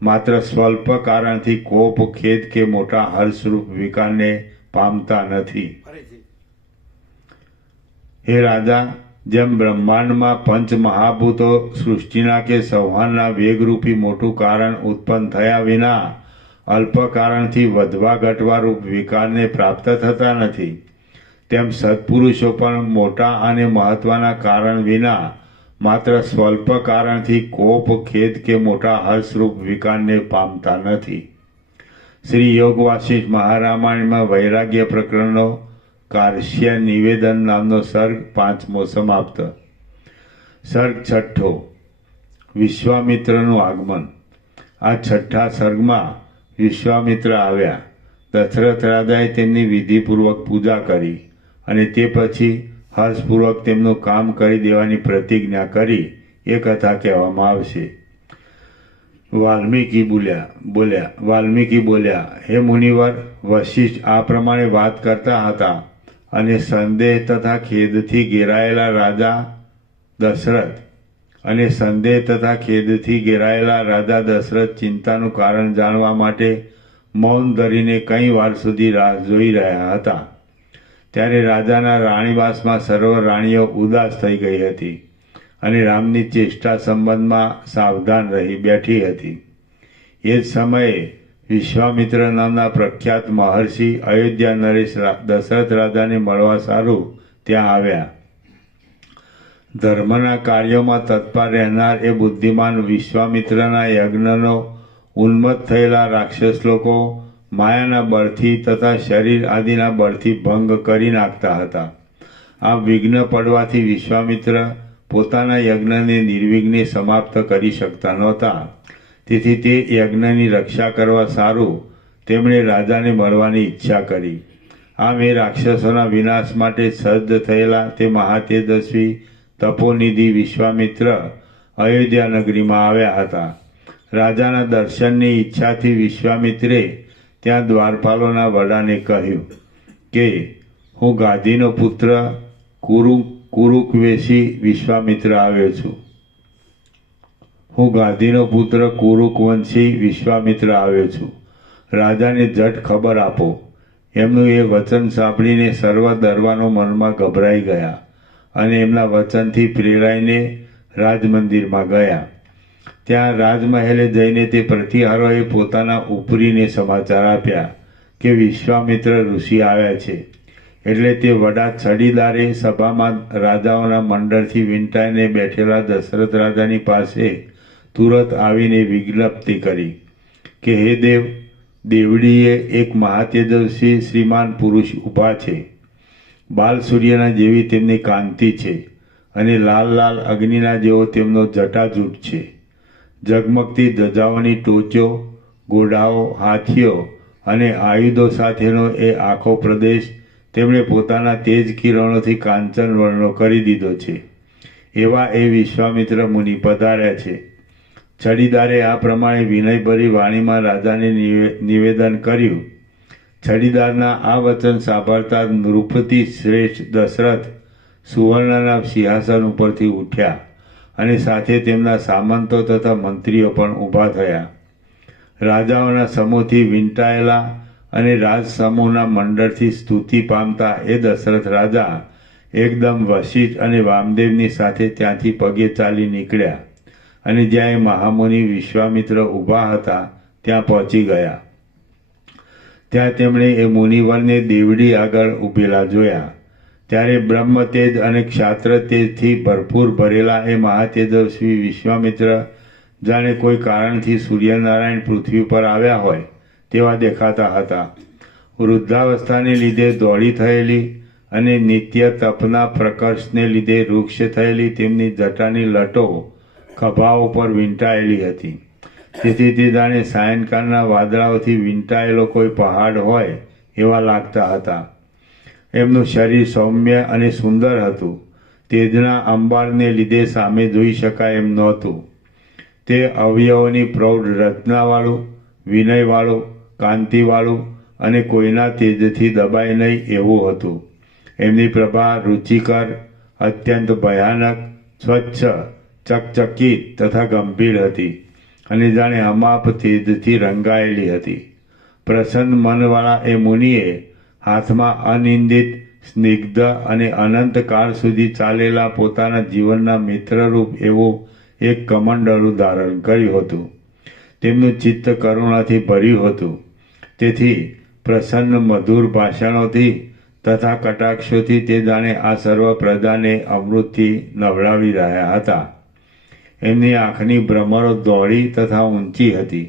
માત્ર સ્વલ્પ કારણથી કોપ, ખેદ કે મોટા હર્ષરૂપ વિકારને પામતા નથી. હે રાજા, જેમ બ્રહ્માંડમાં પંચ મહાભૂતો સૃષ્ટિના કે સંહારના વેગરૂપી મોટું કારણ ઉત્પન્ન થયા વિના અલ્પ કારણથી વધવા ઘટવા રૂપ વિકારને પ્રાપ્ત થતા નથી, તેમ સત્પુરુષો પણ મોટા અને મહત્વના કારણ વિના માત્ર સ્વલ્પ કારણથી કોપ, ખેદ કે મોટા હર્ષરૂપ વિકારને પામતા નથી. શ્રી યોગ વાસિષ્ઠ મહારામાયણમાં વૈરાગ્ય પ્રકરણનો કાર્શ્ય નિવેદન નામનો સર્ગ 5મો સમાપ્ત. સર્ગ 6. વિશ્વામિત્રનું આગમન. આ 6થા સર્ગમાં વિશ્વામિત્ર આવ્યા. દશરથ રાજાએ તેમની વિધિપૂર્વક પૂજા કરી અને તે પછી હર્ષપૂર્વક તેમનું કામ કરી દેવાની પ્રતિજ્ઞા કરી એ કથા કહેવામાં આવશે. વાલ્મીકી બોલ્યા, હે મુનિવર, વશિષ્ઠ આ પ્રમાણે વાત કરતા હતા અને સંદેહ તથા ખેદથી ઘેરાયેલા રાજા દશરથ ચિંતાનું કારણ જાણવા માટે મૌન ધરીને કંઈ વાર સુધી રાહ જોઈ રહ્યા હતા. ત્યારે રાજાના રાણીવાસમાં સર્વ રાણીઓ ઉદાસ થઈ ગઈ હતી અને રામની ચેષ્ટા સંબંધમાં સાવધાન રહી બેઠી હતી. એ જ સમયે વિશ્વામિત્ર નામના પ્રખ્યાત મહર્ષિ અયોધ્યા નરેશ દશરથ રાજાને મળવા સારું ત્યાં આવ્યા. ધર્મના કાર્યોમાં તત્પર રહેનાર એ બુદ્ધિમાન વિશ્વામિત્રના યજ્ઞનો ઉન્મત્ત થયેલા રાક્ષસ લોકો માયાના બળથી તથા શરીર આદિના બળથી ભંગ કરી નાખતા હતા. આ વિઘ્ન પડવાથી વિશ્વામિત્ર પોતાના યજ્ઞને નિર્વિઘ્ને સમાપ્ત કરી શકતા નહોતા. તેથી તે યજ્ઞની રક્ષા કરવા સારું તેમણે રાજાને મળવાની ઈચ્છા કરી. આમ એ રાક્ષસોના વિનાશ માટે સજ્જ થયેલા તે મહાતેજસ્વી તપોનિધિ વિશ્વામિત્ર અયોધ્યા નગરીમાં આવ્યા હતા. રાજાના દર્શનની ઈચ્છાથી વિશ્વામિત્રે ત્યાં દ્વારપાલોના વડાને કહ્યું કે હું ગાદીનો પુત્ર કુરુકવેશી વિશ્વામિત્ર આવ્યો છું. રાજાને જટ ખબર આપો. એમનું એ વચન સાંભળીને સર્વ દરવાનો મનમાં ગભરાઈ ગયા અને એમના વચનથી પ્રેરાઈને રાજમંદિરમાં ગયા. ત્યાં રાજમહેલે જઈને તે પ્રતિહારોએ પોતાના ઉપરીને સમાચાર આપ્યા કે વિશ્વામિત્ર ઋષિ આવ્યા છે. એટલે તે વડા છડીદારે સભામાં રાજાઓના મંડળથી વીંટાઈને બેઠેલા દશરથ રાજાની પાસે તુરત આવીને વિજ્ઞપ્તિ કરી કે હે દેવ, દેવડીએ એક મહાતેજસ્વી શ્રીમાન પુરુષ ઊભા છે. બાલ સૂર્યના જેવી તેમની કાંતિ છે અને લાલ લાલ અગ્નિના જેવો તેમનો જટાજૂટ છે. ઝગમગતી ધજાઓની ટોચો, ઘોડાઓ, હાથીઓ અને આયુધો સાથેનો એ આખો પ્રદેશ તેમણે પોતાના તેજ કિરણોથી કાંચન વર્ણો કરી દીધો છે. એવા એ વિશ્વામિત્ર મુનિ પધાર્યા છે. છડીદારે આ પ્રમાણે વિનયભરી વાણીમાં રાજાને નિવેદન કર્યું. છડીદારના આ વચન સાંભળતા નૃપતિ શ્રેષ્ઠ દશરથ સુવર્ણના સિંહાસન ઉપરથી ઉઠ્યા અને સાથે તેમના સામંતો તથા મંત્રીઓ પણ ઊભા થયા. રાજાઓના સમૂહથી વીંટાયેલા અને રાજસમૂહના મંડળથી સ્તુતિ પામતા એ દશરથ રાજા એકદમ વશિષ્ઠ અને વામદેવની સાથે ત્યાંથી પગે ચાલી નીકળ્યા અને જ્યાં એ મહામુનિ વિશ્વામિત્ર ઊભા હતા ત્યાં પહોંચી ગયા. ત્યાં તેમણે એ મુનિવરને દેવડી આગળ ઊભેલા જોયા. ત્યારે બ્રહ્મતેજ અને ક્ષાત્ર તેજથી ભરપૂર ભરેલા એ મહાતેજસ્વી વિશ્વામિત્ર જાણે કોઈ કારણથી સૂર્યનારાયણ પૃથ્વી પર આવ્યા હોય તેવા દેખાતા હતા. વૃદ્ધાવસ્થાને લીધે દોડી થયેલી અને નિત્ય તપના પ્રકર્ષને લીધે વૃક્ષ થયેલી તેમની જટાની લટો ખભા ઉપર વીંટાયેલી હતી. તેથી તે જાણે સાયંકાળના વાદળાઓથી વીંટાયેલો કોઈ પહાડ હોય એવા લાગતા હતા. એમનું શરીર સૌમ્ય અને સુંદર હતું. તેજના અંબારને લીધે સામે જોઈ શકાય એમ નહોતું. તે અવયવોની પ્રૌઢ રચનાવાળું, વિનયવાળું, કાંતિવાળું અને કોઈના તેજથી દબાય નહીં એવું હતું. એમની પ્રભા રુચિકર, અત્યંત ભયાનક, સ્વચ્છ, ચકચકિત તથા ગંભીર હતી અને જાણે અમાપ તેજથી રંગાયેલી હતી. પ્રસન્ન મનવાળા એ મુનિએ હાથમાં અનિંદિત, સ્નિગ્ધ અને અનંતકાળ સુધી ચાલેલા પોતાના જીવનના મિત્રરૂપ એવું એક કમંડળું ધારણ કર્યું હતું. તેમનું ચિત્ત કરુણાથી ભર્યું હતું. તેથી પ્રસન્ન મધુર ભાષણોથી તથા કટાક્ષોથી તે જાણે આ સર્વ પ્રજાને અમૃતથી નવડાવી રહ્યા હતા. એમની આંખની ભ્રમરો દોડી તથા ઊંચી હતી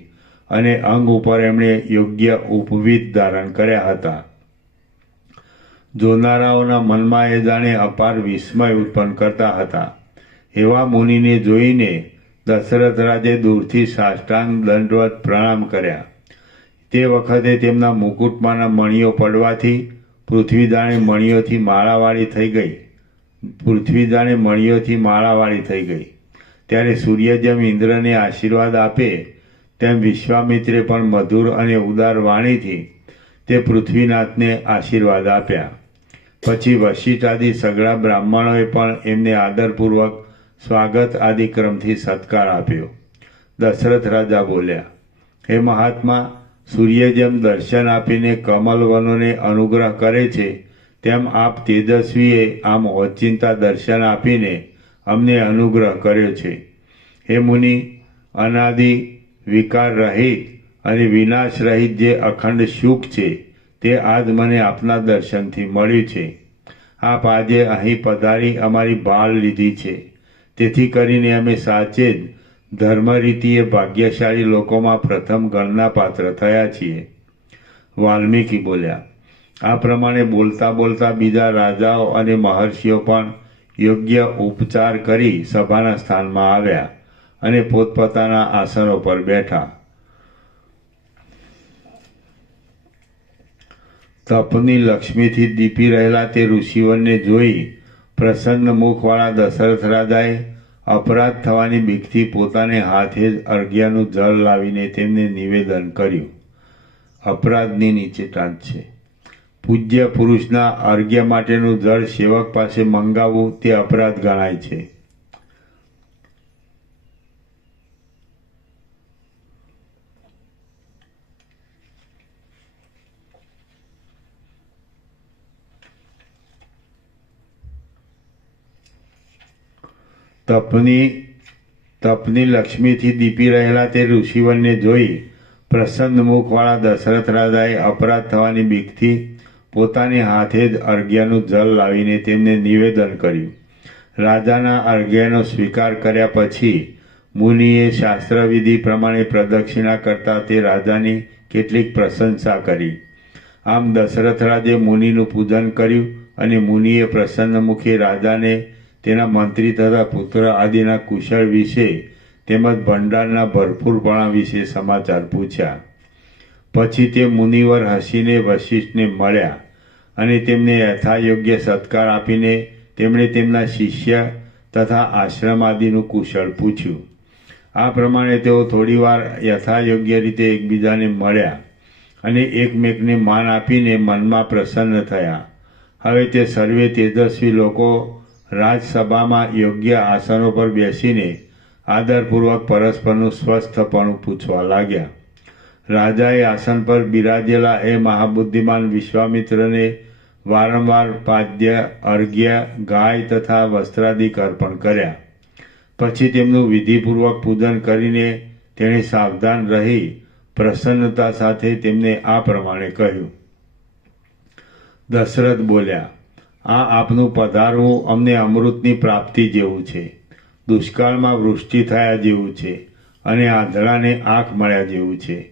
અને અંગ ઉપર એમણે યોગ્ય ઉપવીત ધારણ કર્યા હતા. જોનારાઓના મનમાં એ જાણે અપાર વિસ્મય ઉત્પન્ન કરતા હતા. એવા મુનિને જોઈને દશરથ રાજે દૂરથી સાષ્ટાંગ દંડવત પ્રણામ કર્યા. તે વખતે તેમના મુકુટમાંના મણીઓ પડવાથી પૃથ્વી જાણે મણીઓથી માળાવાળી થઈ ગઈ. ત્યારે સૂર્ય જેમ ઇન્દ્રને આશીર્વાદ આપે તેમ વિશ્વામિત્રે પણ મધુર અને ઉદાર વાણીથી તે પૃથ્વીનાથને આશીર્વાદ આપ્યા. પછી વશિષ્ઠ આદિ સઘળા બ્રાહ્મણોએ પણ એમને આદરપૂર્વક સ્વાગત આદિ ક્રમથી સત્કાર આપ્યો. દશરથ રાજા બોલ્યા, હે મહાત્મા, સૂર્ય જેમ દર્શન આપીને કમલવનોને અનુગ્રહ કરે છે તેમ આપ તેજસ્વીએ આમ ઓચિંતા દર્શન આપીને અમને અનુગ્રહ કર્યો છે. હે મુનિ, અનાદિ, વિકાર રહિત અને વિનાશ રહિત જે અખંડ સુખ છે તે આજ મને આપના દર્શનથી મળ્યું છે. આપ આજે અહીં પધારી અમારી ભાળ લીધી છે. તેથી કરીને અમે સાચે જ ધર્મરીતિએ ભાગ્યશાળી લોકોમાં પ્રથમ ગણના પાત્ર થયા છીએ. વાલ્મીકી બોલ્યા. આ પ્રમાણે બોલતા બોલતા બીજા રાજાઓ અને મહર્ષિઓ પણ યોગ્ય ઉપચાર કરી સભાના સ્થાનમાં આવ્યા અને પોતપોતાના આસનો પર બેઠા. તપની લક્ષ્મીથી દીપી રહેલા તે ઋષિવરને જોઈ પ્રસન્ન મુખવાળા દશરથ રાજાએ અપરાધ થવાની બીકથી પોતાને હાથે જ અર્ઘ્યનું જળ લાવીને તેમને નિવેદન કર્યું. અપરાધની નીચે ટાંચ છે. પૂજ્ય પુરુષના અર્ઘ્ય માટેનું જળ સેવક પાસે મંગાવવું તે અપરાધ ગણાય છે. તપની લક્ષ્મીથી દીપી રહેલા તે ઋષિવરને જોઈ પ્રસન્ન મુખવાળા દશરથ રાજાએ અપરાધ થવાની બીકથી પોતાની હાથે જ અર્ઘ્યનું જળ લાવીને તેમને નિવેદન કર્યું. રાજાના અર્ઘ્યનો સ્વીકાર કર્યા પછી મુનિએ શાસ્ત્રવિધિ પ્રમાણે પ્રદક્ષિણા કરતા તે રાજાની કેટલીક પ્રશંસા કરી. આમ દશરથ રાજે મુનિનું પૂજન કર્યું અને મુનિએ પ્રસન્ન મુખે રાજાને તેના મંત્રી તથા પુત્ર આદિના કુશળ વિશે તેમજ ભંડારના ભરપૂરપણા વિશે સમાચાર પૂછ્યા. પછી તે મુનિવર હસીને વશિષ્ઠને મળ્યા અને તેમને યથાયોગ્ય સત્કાર આપીને તેમણે તેમના શિષ્ય તથા આશ્રમ આદિનું કુશળ પૂછ્યું. આ પ્રમાણે તેઓ થોડીવાર યથાયોગ્ય રીતે એકબીજાને મળ્યા અને એકમેકને માન આપીને મનમાં પ્રસન્ન થયા. હવે તે સર્વે તેજસ્વી લોકો રાજસભામાં યોગ્ય આસનો પર બેસીને આદરપૂર્વક પરસ્પરનું સ્વસ્થપણું પૂછવા લાગ્યા. રાજાએ આસન પર બિરાજેલા એ મહાબુદ્ધિમાન વિશ્વામિત્રને વારંવાર પાદ્ય, અર્ઘ્ય, ગાય તથા વસ્ત્રાદિક અર્પણ કર્યા. પછી તેમનું વિધિપૂર્વક પૂજન કરીને તેણે સાવધાન રહી પ્રસન્નતા સાથે તેમને આ પ્રમાણે કહ્યું. દશરથ બોલ્યા. આ આપનું પધારવું અમને અમૃતની પ્રાપ્તિ જેવું છે, દુષ્કાળમાં વૃષ્ટિ થયા જેવું છે અને આંધળાને આંખ મળ્યા જેવું છે.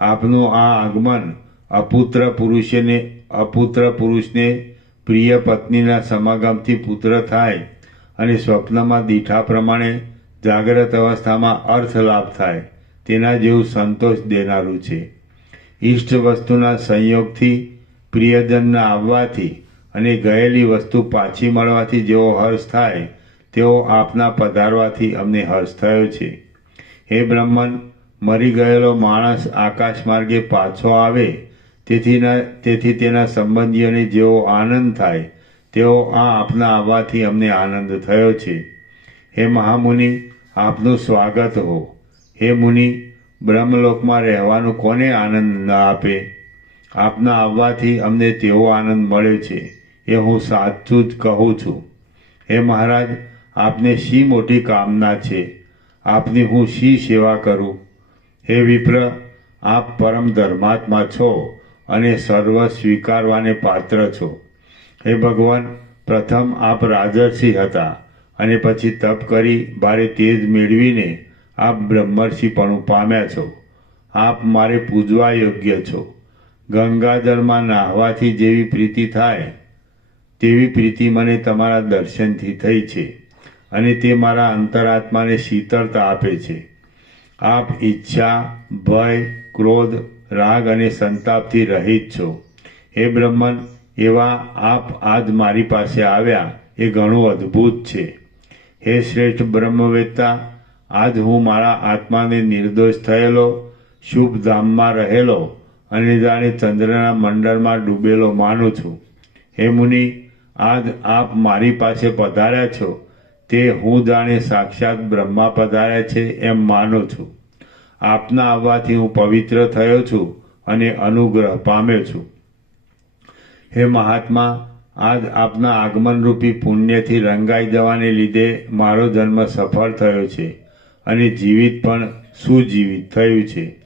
આપનું આ આગમન અપુત્ર પુરુષને પ્રિય પત્નીના સમાગમથી પુત્ર થાય અને સ્વપ્નમાં દીઠા પ્રમાણે જાગ્રત અવસ્થામાં અર્થ લાભ થાય તેના જેવું સંતોષ દેનારું છે. ઇષ્ટ વસ્તુના સંયોગથી, પ્રિયજનના આવવાથી અને ગયેલી વસ્તુ પાછી મળવાથી જેવો હર્ષ થાય તેવો આપના પધારવાથી અમને હર્ષ થયો છે. હે બ્રહ્મન, મરી ગયેલો માણસ આકાશ માર્ગે પાછો આવે તેથી તેના સંબંધીઓને જેવો આનંદ થાય તેવો આ આપના આવવાથી અમને આનંદ થયો છે. હે મહામુનિ, આપનું સ્વાગત હો. હે મુનિ, બ્રહ્મલોકમાં રહેવાનું કોને આનંદ ન આપે? આપના આવવાથી અમને તેવો આનંદ મળ્યો છે એ હું સાચું જ કહું છું. હે મહારાજ, આપને શી મોટી કામના છે? આપની હું શી સેવા કરું? હે વિપ્ર, આપ પરમ ધર્માત્મા છો અને સર્વ સ્વીકારવાને પાત્ર છો. હે ભગવાન, પ્રથમ આપ રાજર્ષિ હતા અને પછી તપ કરી ભારે તેજ મેળવીને આપ બ્રહ્મર્ષિપણું પામ્યા છો. આપ મારે પૂજવા યોગ્ય છો. ગંગાજળમાં નાહવાથી જેવી પ્રીતિ થાય તેવી પ્રીતિ મને તમારા દર્શનથી થઈ છે અને તે મારા અંતરાત્માને શીતળતા આપે છે. આપ ઈચ્છા, ભય, ક્રોધ, રાગ અને સંતાપથી રહિત છો. હે બ્રહ્મન, એવા આપ આજ મારી પાસે આવ્યા એ ઘણું અદ્ભુત છે. હે શ્રેષ્ઠ બ્રહ્મવેત્તા, આજ હું મારા આત્માને નિર્દોષ થયેલો, શુભ ધામમાં રહેલો અને જાણે ચંદ્રના મંડળમાં ડૂબેલો માનું છું. હે મુનિ, આજ આપ મારી પાસે પધાર્યા છો તે હું જાણે સાક્ષાત બ્રહ્મા પધાર્યા છે એમ માનું છું. આપના આવવાથી હું પવિત્ર થયો છું અને અનુગ્રહ પામ્યો છું. હે મહાત્મા, આજ આપના આગમનરૂપી પુણ્યથી રંગાઈ જવાને લીધે મારો જન્મ સફળ થયો છે અને જીવિત પણ સુજીવિત થયું છે.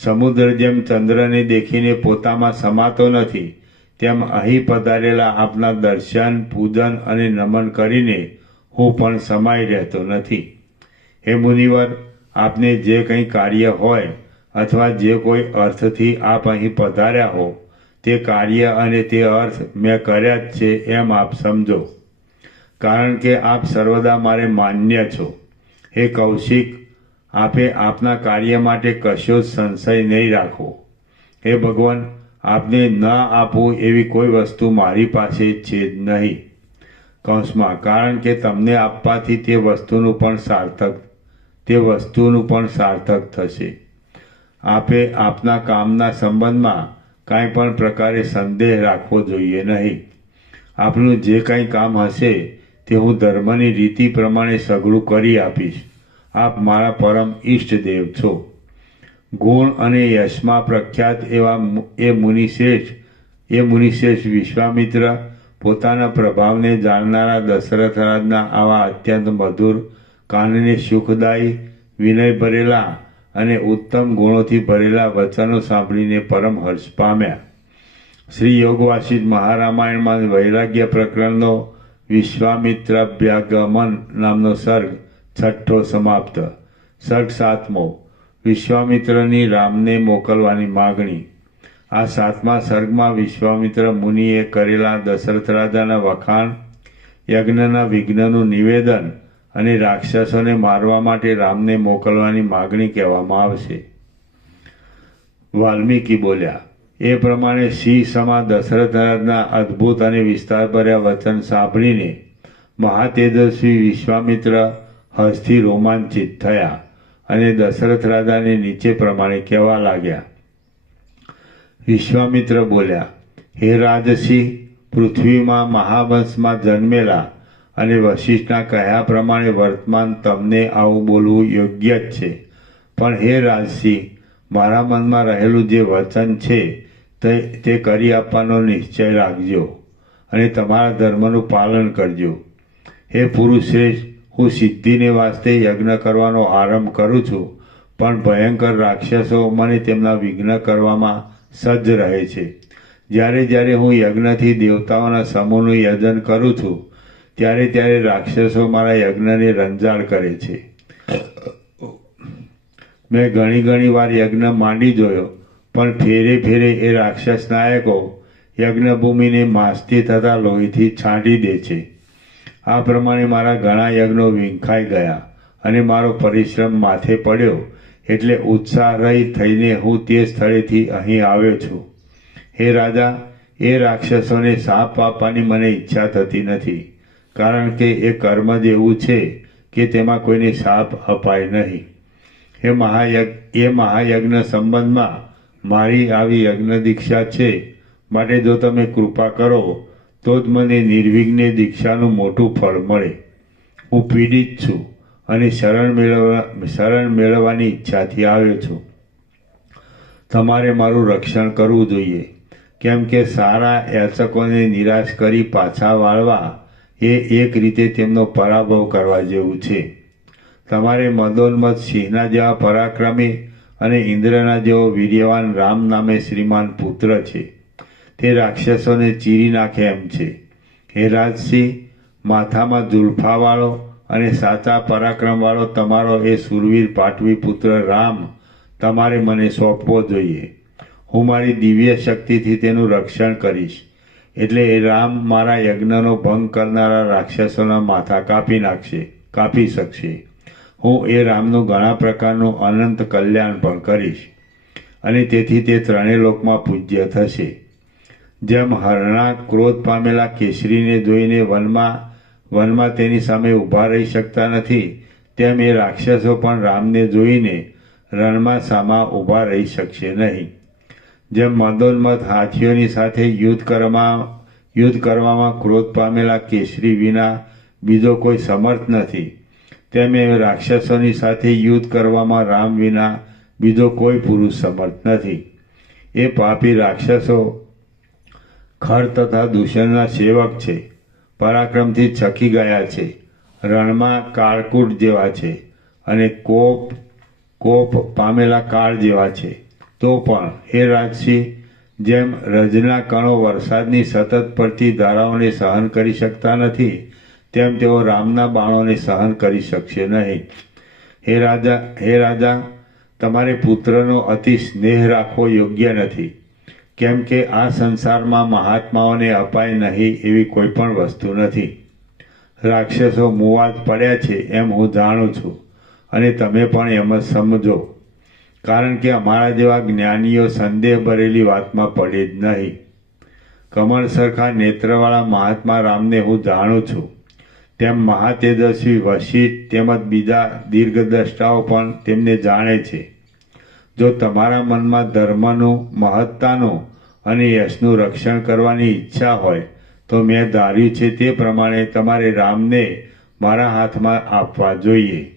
સમુદ્ર જેમ ચંદ્રને દેખીને પોતામાં સમાતો નથી, તેમ અહીં પધારેલા આપના દર્શન, પૂજન અને નમન કરીને હું પણ સમાઈ રહેતો નથી. હે મુનિવર, આપને જે કંઈ કાર્ય હોય અથવા જે કોઈ અર્થથી આપ અહીં પધાર્યા હો, તે કાર્ય અને તે અર્થ મેં કર્યા જ છે એમ આપ સમજો, કારણ કે આપ સર્વદા મારે માન્ય છો. હે કૌશિક, આપે આપના કાર્ય માટે કશો જ સંશય નહીં રાખો. હે ભગવાન, આપને ન આપવું એવી કોઈ વસ્તુ મારી પાસે છે જ નહીં. કૌંસમાં, કારણ કે તમને આપવાથી તે વસ્તુનું પણ સાર્થક થશે. આપે આપના કામના સંબંધમાં કાંઈ પણ પ્રકારે સંદેહ રાખવો જોઈએ નહીં. આપનું જે કાંઈ કામ હશે તે હું ધર્મની રીતિ પ્રમાણે સઘળું કરી આપીશ. આપ મારા પરમ ઈષ્ટદેવ છો. ગુણ અને યશમાં પ્રખ્યાત એવા એ મુનિશ્રેષ્ઠ વિશ્વામિત્ર પોતાના પ્રભાવને જાણનારા દશરથ રાજના આવા અત્યંત મધુર, કાનને સુખદાયી, વિનય ભરેલા અને ઉત્તમ ગુણોથી ભરેલા વચનો સાંભળીને પરમ હર્ષ પામ્યા. શ્રી યોગવાસિષ્ઠ મહારામાયણમાં વૈરાગ્ય પ્રકરણનો વિશ્વામિત્રાભ્યાગમન નામનો સર્ગ 6 સમાપ્ત. સર્ગ 7મો, વિશ્વામિત્રની રામને મોકલવાની માગણી. આ 7મા સર્ગમાં વિશ્વામિત્ર મુનિએ કરેલા દશરથ રાજાના વખાણ, યજ્ઞના વિઘ્નનું નિવેદન અને રાક્ષસોને મારવા માટે રામને મોકલવાની માગણી કહેવામાં આવશે. વાલ્મીકી બોલ્યા, એ પ્રમાણે સિંહ સમા દશરથ રાજના અદ્ભુત અને વિસ્તારભર્યા વચન સાંભળીને મહાતેજસ્વી વિશ્વામિત્ર હર્ષથી રોમાંચિત થયા અને દશરથ રાજાને નીચે પ્રમાણે કહેવા લાગ્યા. વિશ્વામિત્ર બોલ્યા, હે રાજસિંહ, પૃથ્વીમાં મહાવંશમાં જન્મેલા અને વશિષ્ઠના કહ્યા પ્રમાણે વર્તમાન તમને આવું બોલવું યોગ્ય જ છે. પણ હે રાજસિંહ, મારા મનમાં રહેલું જે વચન છે તે કરી આપવાનો નિશ્ચય રાખજો અને તમારા ધર્મનું પાલન કરજો. હે પુરુષ શ્રેષ્ઠ, હું સિદ્ધિને વાસ્તે યજ્ઞ કરવાનો આરંભ કરું છું, પણ ભયંકર રાક્ષસો મને તેમના વિઘ્ન કરવામાં સજ્જ રહે છે. જ્યારે હું યજ્ઞથી દેવતાઓના સમૂહનું યજન કરું છું, ત્યારે રાક્ષસો મારા યજ્ઞને રંજાડ કરે છે. મેં ઘણી વાર યજ્ઞ માંડી જોયો, પણ ફેરે એ રાક્ષસ નાયકો યજ્ઞભૂમિને માંસથી થતા લોહીથી છાંટી દે છે. આ પ્રમાણે મારા ઘણા યજ્ઞો વિંખાઈ ગયા અને મારો પરિશ્રમ માથે પડ્યો, એટલે ઉત્સાહરહિત થઈને હું તે સ્થળેથી અહીં આવ્યો છું. હે રાજા, એ રાક્ષસોને શાપ આપવાની મને ઈચ્છા થતી નથી, કારણ કે એ કર્મ જ એવું છે કે તેમાં કોઈને શાપ અપાય નહીં. એ મહાયજ્ઞ સંબંધમાં મારી આવી યજ્ઞ દીક્ષા છે, માટે જો તમે કૃપા કરો તો જ મને નિર્વિઘ્ને દીક્ષાનું મોટું ફળ મળે. હું પીડિત છું અને શરણ મેળવવાની ઈચ્છાથી આવ્યો છું. તમારે મારું રક્ષણ કરવું જોઈએ, કેમ કે સારા યાચકોને નિરાશ કરી પાછા વાળવા એ એક રીતે તેમનો પરાભવ કરવા જેવું છે. તમારે મદોન્મત્ત સિંહના જેવા પરાક્રમી અને ઇન્દ્રના જેવો વીર્યવાન રામ નામે શ્રીમાન પુત્ર છે, તે રાક્ષસોને ચીરી નાખે એમ છે. હે રાજસિંહ, માથામાં જુલ્ફાવાળો અને સાચા પરાક્રમવાળો તમારો એ સુરવીર પાટવી પુત્ર રામ તમારે મને સોંપવો જોઈએ. હું મારી દિવ્ય શક્તિથી તેનું રક્ષણ કરીશ, એટલે એ રામ મારા યજ્ઞનો ભંગ કરનારા રાક્ષસોના માથા કાપી શકશે. હું એ રામનું ઘણા પ્રકારનું અનંત કલ્યાણ પણ કરીશ, અને તેથી તે ત્રણેય લોકમાં પૂજ્ય થશે. જેમ હરણા ક્રોધ પામેલા કેસરીને જોઈને વનમાં તેની સામે ઊભા રહી શકતા નથી, તેમ એ રાક્ષસો પણ રામને જોઈને રણમાં સામા ઊભા રહી શકશે નહીં. જેમ મદોન્મત્ત હાથીઓની સાથે યુદ્ધ કરવામાં ક્રોધ પામેલા કેસરી વિના બીજો કોઈ સમર્થ નથી, તેમ એ રાક્ષસોની સાથે યુદ્ધ કરવામાં રામ વિના બીજો કોઈ પુરુષ સમર્થ નથી. એ પાપી રાક્ષસો ખર તથા દૂષણના સેવક છે, પરાક્રમથી છકી ગયા છે, રણમાં કાળકૂટ જેવા છે અને કોપ પામેલા કાળ જેવા છે. તો પણ હે રાજસિંહ, જેમ રજના કણો વરસાદની સતત પડતી ધારાઓને સહન કરી શકતા નથી, તેમ તેઓ રામના બાણોને સહન કરી શકશે નહીં. હે રાજા, તમારે પુત્રનો અતિ સ્નેહ રાખવો યોગ્ય નથી, કેમ કે આ સંસારમાં મહાત્માઓને અપાય નહીં એવી કોઈ પણ વસ્તુ નથી. રાક્ષસો મુવાદ પડ્યા છે એમ હું જાણું છું, અને તમે પણ એમ જ સમજો, કારણ કે અમારા જેવા જ્ઞાનીઓ સંદેહ ભરેલી વાતમાં પડે જ નહીં. કમળ સરખા નેત્રવાળા મહાત્મા રામને હું જાણું છું, તેમ મહાતેજસ્વી વશિષ્ઠ તેમજ બીજા દીર્ઘદ્રષ્ટાઓ પણ તેમને જાણે છે. જો તમારા મનમાં ધર્મનું, મહત્તાનું અને યશનું રક્ષણ કરવાની ઈચ્છા હોય તો મેં ધાર્યું છે તે પ્રમાણે તમારે રામને મારા હાથમાં આપવા જોઈએ.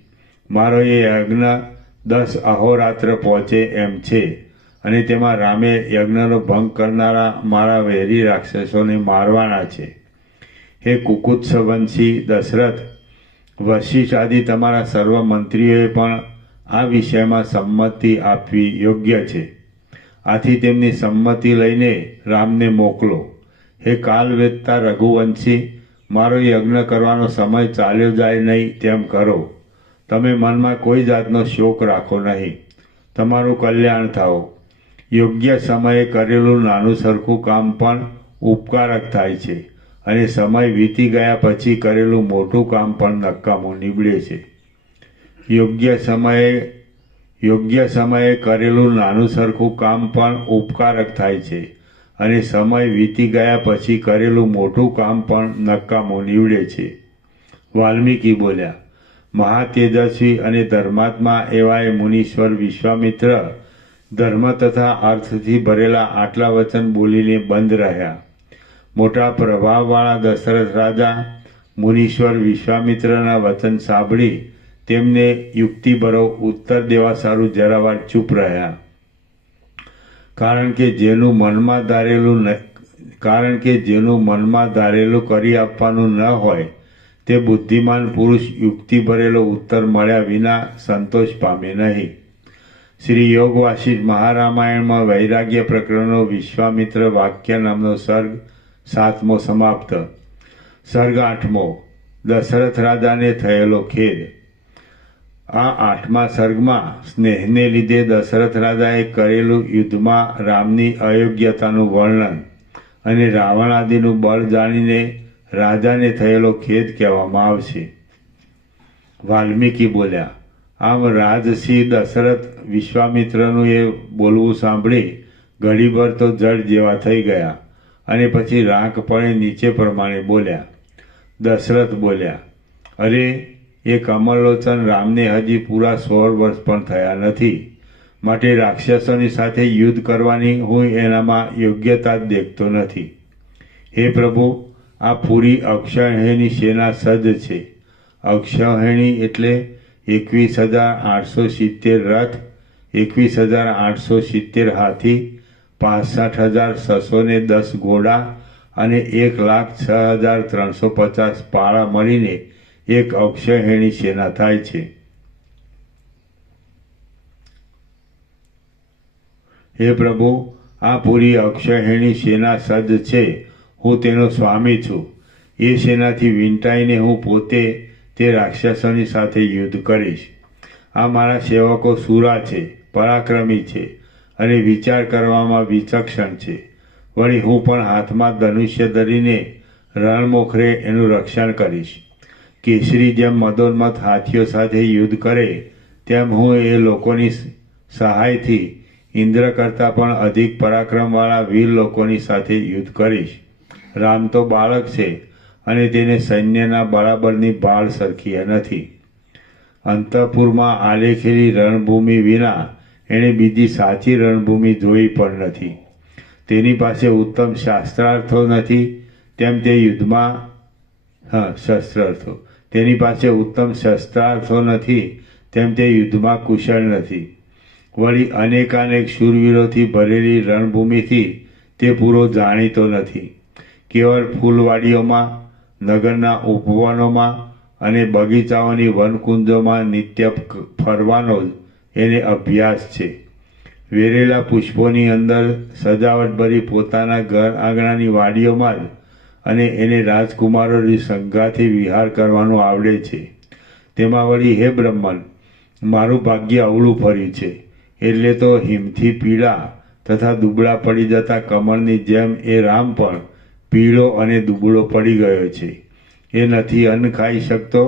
મારો એ યજ્ઞ 10 અહોરાત્ર પહોંચે એમ છે, અને તેમાં રામે યજ્ઞનો ભંગ કરનારા મારા વેરી રાક્ષસોને મારવાના છે. હે કુકુત્સવંશી દશરથ, વશિષ્ઠ આદિ તમારા સર્વ મંત્રીઓએ પણ આ વિષયમાં સંમતિ આપવી યોગ્ય છે. આથી તેમની સંમતિ લઈને રામને મોકલો. હે કાલવેદતા રઘુવંશી, મારો યજ્ઞ કરવાનો સમય ચાલ્યો જાય નહીં તેમ કરો. તમે મનમાં કોઈ જાતનો શોક રાખો નહીં. તમારું કલ્યાણ થાઓ. યોગ્ય સમયે કરેલું નાનું સરખું કામ પણ ઉપકારક થાય છે, અને સમય વીતી ગયા પછી કરેલું મોટું કામ પણ નકામું નીવડે છે. યોગ્ય સમયે કરેલું નાનું સરખું કામ પણ ઉપકારક થાય છે, અને સમય વીતી ગયા પછી કરેલું મોટું કામ પણ નકામું નીવડે છે. વાલ્મીકી બોલ્યા, મહાતેજસ્વી અને ધર્માત્મા એવા એ મુનીશ્વર વિશ્વામિત્ર ધર્મ તથા અર્થથી ભરેલા આટલા વચન બોલીને બંધ રહ્યા. મોટા પ્રભાવવાળા દશરથ રાજા મુનીશ્વર વિશ્વામિત્રના વચન સાંભળી તેમને યુક્તિભરો ઉત્તર દેવા સારું જરાવાર ચૂપ રહ્યા. કારણ કે જેનું મનમાં ધારેલું કરી આપવાનું ન હોય તે બુદ્ધિમાન પુરુષ યુક્તિ ભરેલો ઉત્તર મળ્યા વિના સંતોષ પામે નહીં. શ્રી યોગ વાસિષ્ઠ મહારામાયણમાં વૈરાગ્ય પ્રકરણનો વિશ્વામિત્ર વાક્ય નામનો સર્ગ 7મો સમાપ્ત. સર્ગ 8મો, દશરથ રાજાને થયેલો ખેદ. આ 8મા સર્ગમાં સ્નેહને લીધે દશરથ રાજાએ કરેલું યુદ્ધમાં રામની અયોગ્યતાનું વર્ણન અને રાવણ આદિનું બળ જાણીને રાજાને થયેલો ખેદ કહેવામાં આવશે. વાલ્મીકી બોલ્યા, આમ રાજસિંહ દશરથ વિશ્વામિત્રનું એ બોલવું સાંભળી ઘડીભર તો જળ જેવા થઈ ગયા, અને પછી રાંક પડે નીચે પ્રમાણે બોલ્યા. દશરથ બોલ્યા, અરે એ કમળલોચન રામને હજી પૂરા 16 વર્ષ પણ થયા નથી, માટે રાક્ષસોની સાથે યુદ્ધ કરવાની હું એનામાં યોગ્યતા જ દેખતો નથી. હે પ્રભુ, આ પૂરી અક્ષહેણી સેના સજ્જ છે. અક્ષહેણી એટલે 21,870 રથ, 21,870 હાથી, 65,610 ઘોડા અને 1,06,350 પાળા મળીને એક અક્ષહેણી સેના થાય છે. હે પ્રભુ, આ પૂરી અક્ષહેણી સેના સજ્જ છે. હું તેનો સ્વામી છું. એ સેનાથી વીંટાઈને હું પોતે તે રાક્ષસોની સાથે યુદ્ધ કરીશ. આ મારા સેવકો સુરા છે, પરાક્રમી છે અને વિચાર કરવામાં વિચક્ષણ છે. વળી હું પણ હાથમાં ધનુષ્ય ધરીને રણમોખરે એનું રક્ષણ કરીશ. કેસરી જેમ મદોન્મત હાથીઓ સાથે યુદ્ધ કરે તેમ હું એ લોકોની સહાયથી ઇન્દ્ર કરતાં પણ અધિક પરાક્રમવાળા વીર લોકોની સાથે યુદ્ધ કરીશ. રામ તો બાળક છે અને તેને સૈન્યના બરાબરની ભાળ સરખી નથી. અંતઃપુરમાં આલેખેલી રણભૂમિ વિના એણે બીજી સાચી રણભૂમિ જોઈ પણ નથી. તેની પાસે ઉત્તમ શાસ્ત્રાર્થો નથી, તેમ તે યુદ્ધમાં શસ્ત્રાર્થો તેની પાસે ઉત્તમ શસ્ત્રાર્થો નથી, તેમ તે યુદ્ધમાં કુશળ નથી. વળી અનેકાનેક શૂરવીરોથી ભરેલી રણભૂમિથી તે પૂરો જાણીતો નથી. કેવળ ફૂલવાડીઓમાં, નગરના ઉપવનોમાં અને બગીચાઓની વનકુંજોમાં નિત્ય ફરવાનો જ એને અભ્યાસ છે. વેરેલા પુષ્પોની અંદર સજાવટભરી પોતાના ઘર આંગણાની વાડીઓમાં જ અને એને રાજકુમારોની સંગાથી વિહાર કરવાનો આવડે છે. તેમાં વળી હે બ્રહ્મન, મારું ભાગ્ય અવળું ફર્યું છે. એટલે તો હિમથી પીળા તથા દુબળા પડી જતા કમળની જેમ એ રામ પણ પીળો અને દુબળો પડી ગયો છે. એ નથી અન્ન ખાઈ શકતો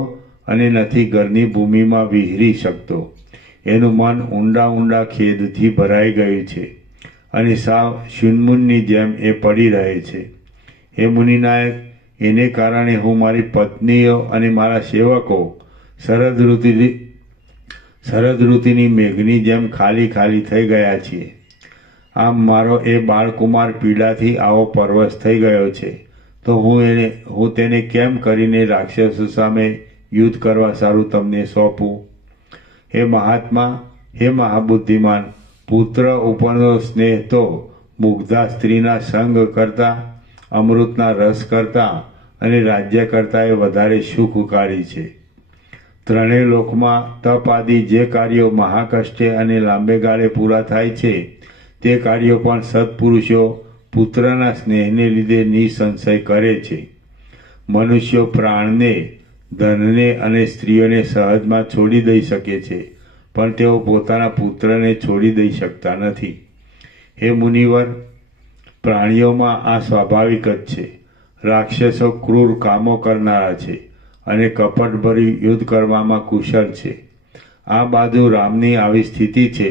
અને નથી ઘરની ભૂમિમાં વિહરી શકતો. એનું મન ઊંડા ઊંડા ખેદથી ભરાઈ ગયું છે અને સાવ શૂન્મુનની જેમ એ પડી રહે છે. હે મુનિનાયક, એને કારણે હું મારી પત્નીઓ અને મારા સેવકો શરદ ઋતુની મેઘની જેમ ખાલી ખાલી થઈ ગયા છીએ. આમ મારો એ બાળકુમાર પીડાથી આવો પરવશ થઈ ગયો છે, તો હું તેને કેમ કરીને રાક્ષસો સામે યુદ્ધ કરવા સારું તમને સોંપું? હે મહાત્મા, હે મહાબુદ્ધિમાન, પુત્ર ઉપરનો સ્નેહ તો મુગ્ધા સ્ત્રીના સંગ કરતાં, અમૃતના રસ કરતાં અને રાજ્ય કરતાં એ વધારે સુખકારી છે. ત્રણેય લોકમાં તપ આદિ જે કાર્યો મહાકષ્ટે અને લાંબે ગાળે પૂરા થાય છે, તે કાર્યો પણ સત્પુરુષો પુત્રના સ્નેહને લીધે નિસંશય કરે છે. મનુષ્યો પ્રાણને, ધનને અને સ્ત્રીઓને સહજમાં છોડી દઈ શકે છે, પણ તેઓ પોતાના પુત્રને છોડી દઈ શકતા નથી. હે મુનિવર, પ્રાણીઓમાં આ સ્વાભાવિક જ છે. રાક્ષસો ક્રૂર કામો કરનારા છે અને કપટભરી યુદ્ધ કરવામાં કુશળ છે. આ બાજુ રામની આવી સ્થિતિ છે,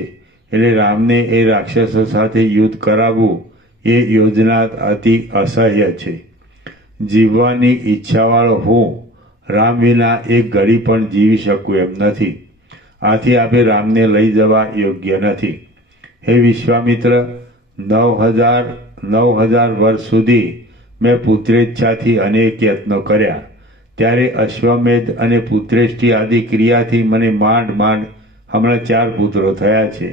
એટલે રામને એ રાક્ષસો સાથે યુદ્ધ કરાવવું એ યોજના અતિ અસહ્ય છે. જીવવાની ઈચ્છાવાળો હું રામ વિના એક ઘડી પણ જીવી શકું એમ નથી. આથી આપે રામને લઈ જવા યોગ્ય નથી. હે વિશ્વામિત્ર, 9,000 વર્ષ સુધી મેં પુત્રેચ્છાથી અનેક યત્નો કર્યા. ત્યારે અશ્વમેધ અને પુત્રેષ્ટિ આદિ ક્રિયાથી મને માંડ હમણાં 4 પુત્રો થયા છે.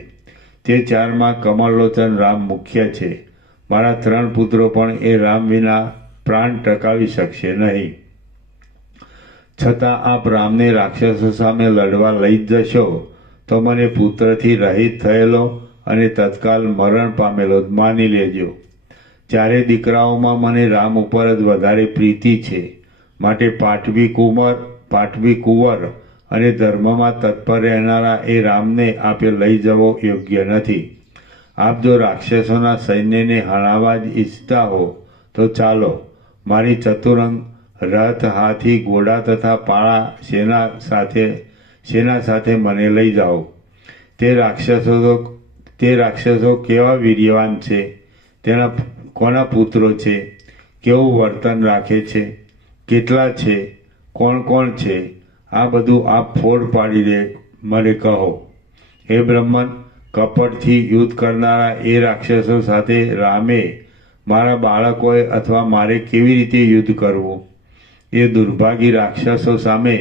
તે 4માં કમળલોચન રામ મુખ્ય છે. મારા 3 પુત્રો પણ એ રામ વિના પ્રાણ ટકાવી શકશે નહીં. છતાં આપ રામને રાક્ષસો સામે લડવા લઈ જ જશો તો મને પુત્રથી રહિત થયેલો અને તત્કાલ મરણ પામેલો જ માની લેજો. 4 દીકરાઓમાં મને રામ ઉપર જ વધારે પ્રીતિ છે. માટે પાટવી કુંવર અને ધર્મમાં તત્પર રહેનારા એ રામને આપે લઈ જવો યોગ્ય નથી. આપ જો રાક્ષસોના સૈન્યને હણાવવા જ ઈચ્છતા હો તો ચાલો, મારી ચતુરંગ રથ, હાથી, ઘોડા તથા પાળા સેના સાથે મને લઈ જાઓ. તે રાક્ષસો કેવા વીર્યવાન છે, તેના કોના પુત્રો છે, કેવું વર્તન રાખે છે, કેટલા છે, કોણ છે, આ બધું આપ ફોડ પાડીને મને કહો. હે બ્રહ્મન, કપટથી યુદ્ધ કરનારા એ રાક્ષસો સાથે રામે, મારા બાળકોએ અથવા મારે કેવી રીતે યુદ્ધ કરવું? એ દુર્ભાગી રાક્ષસો સામે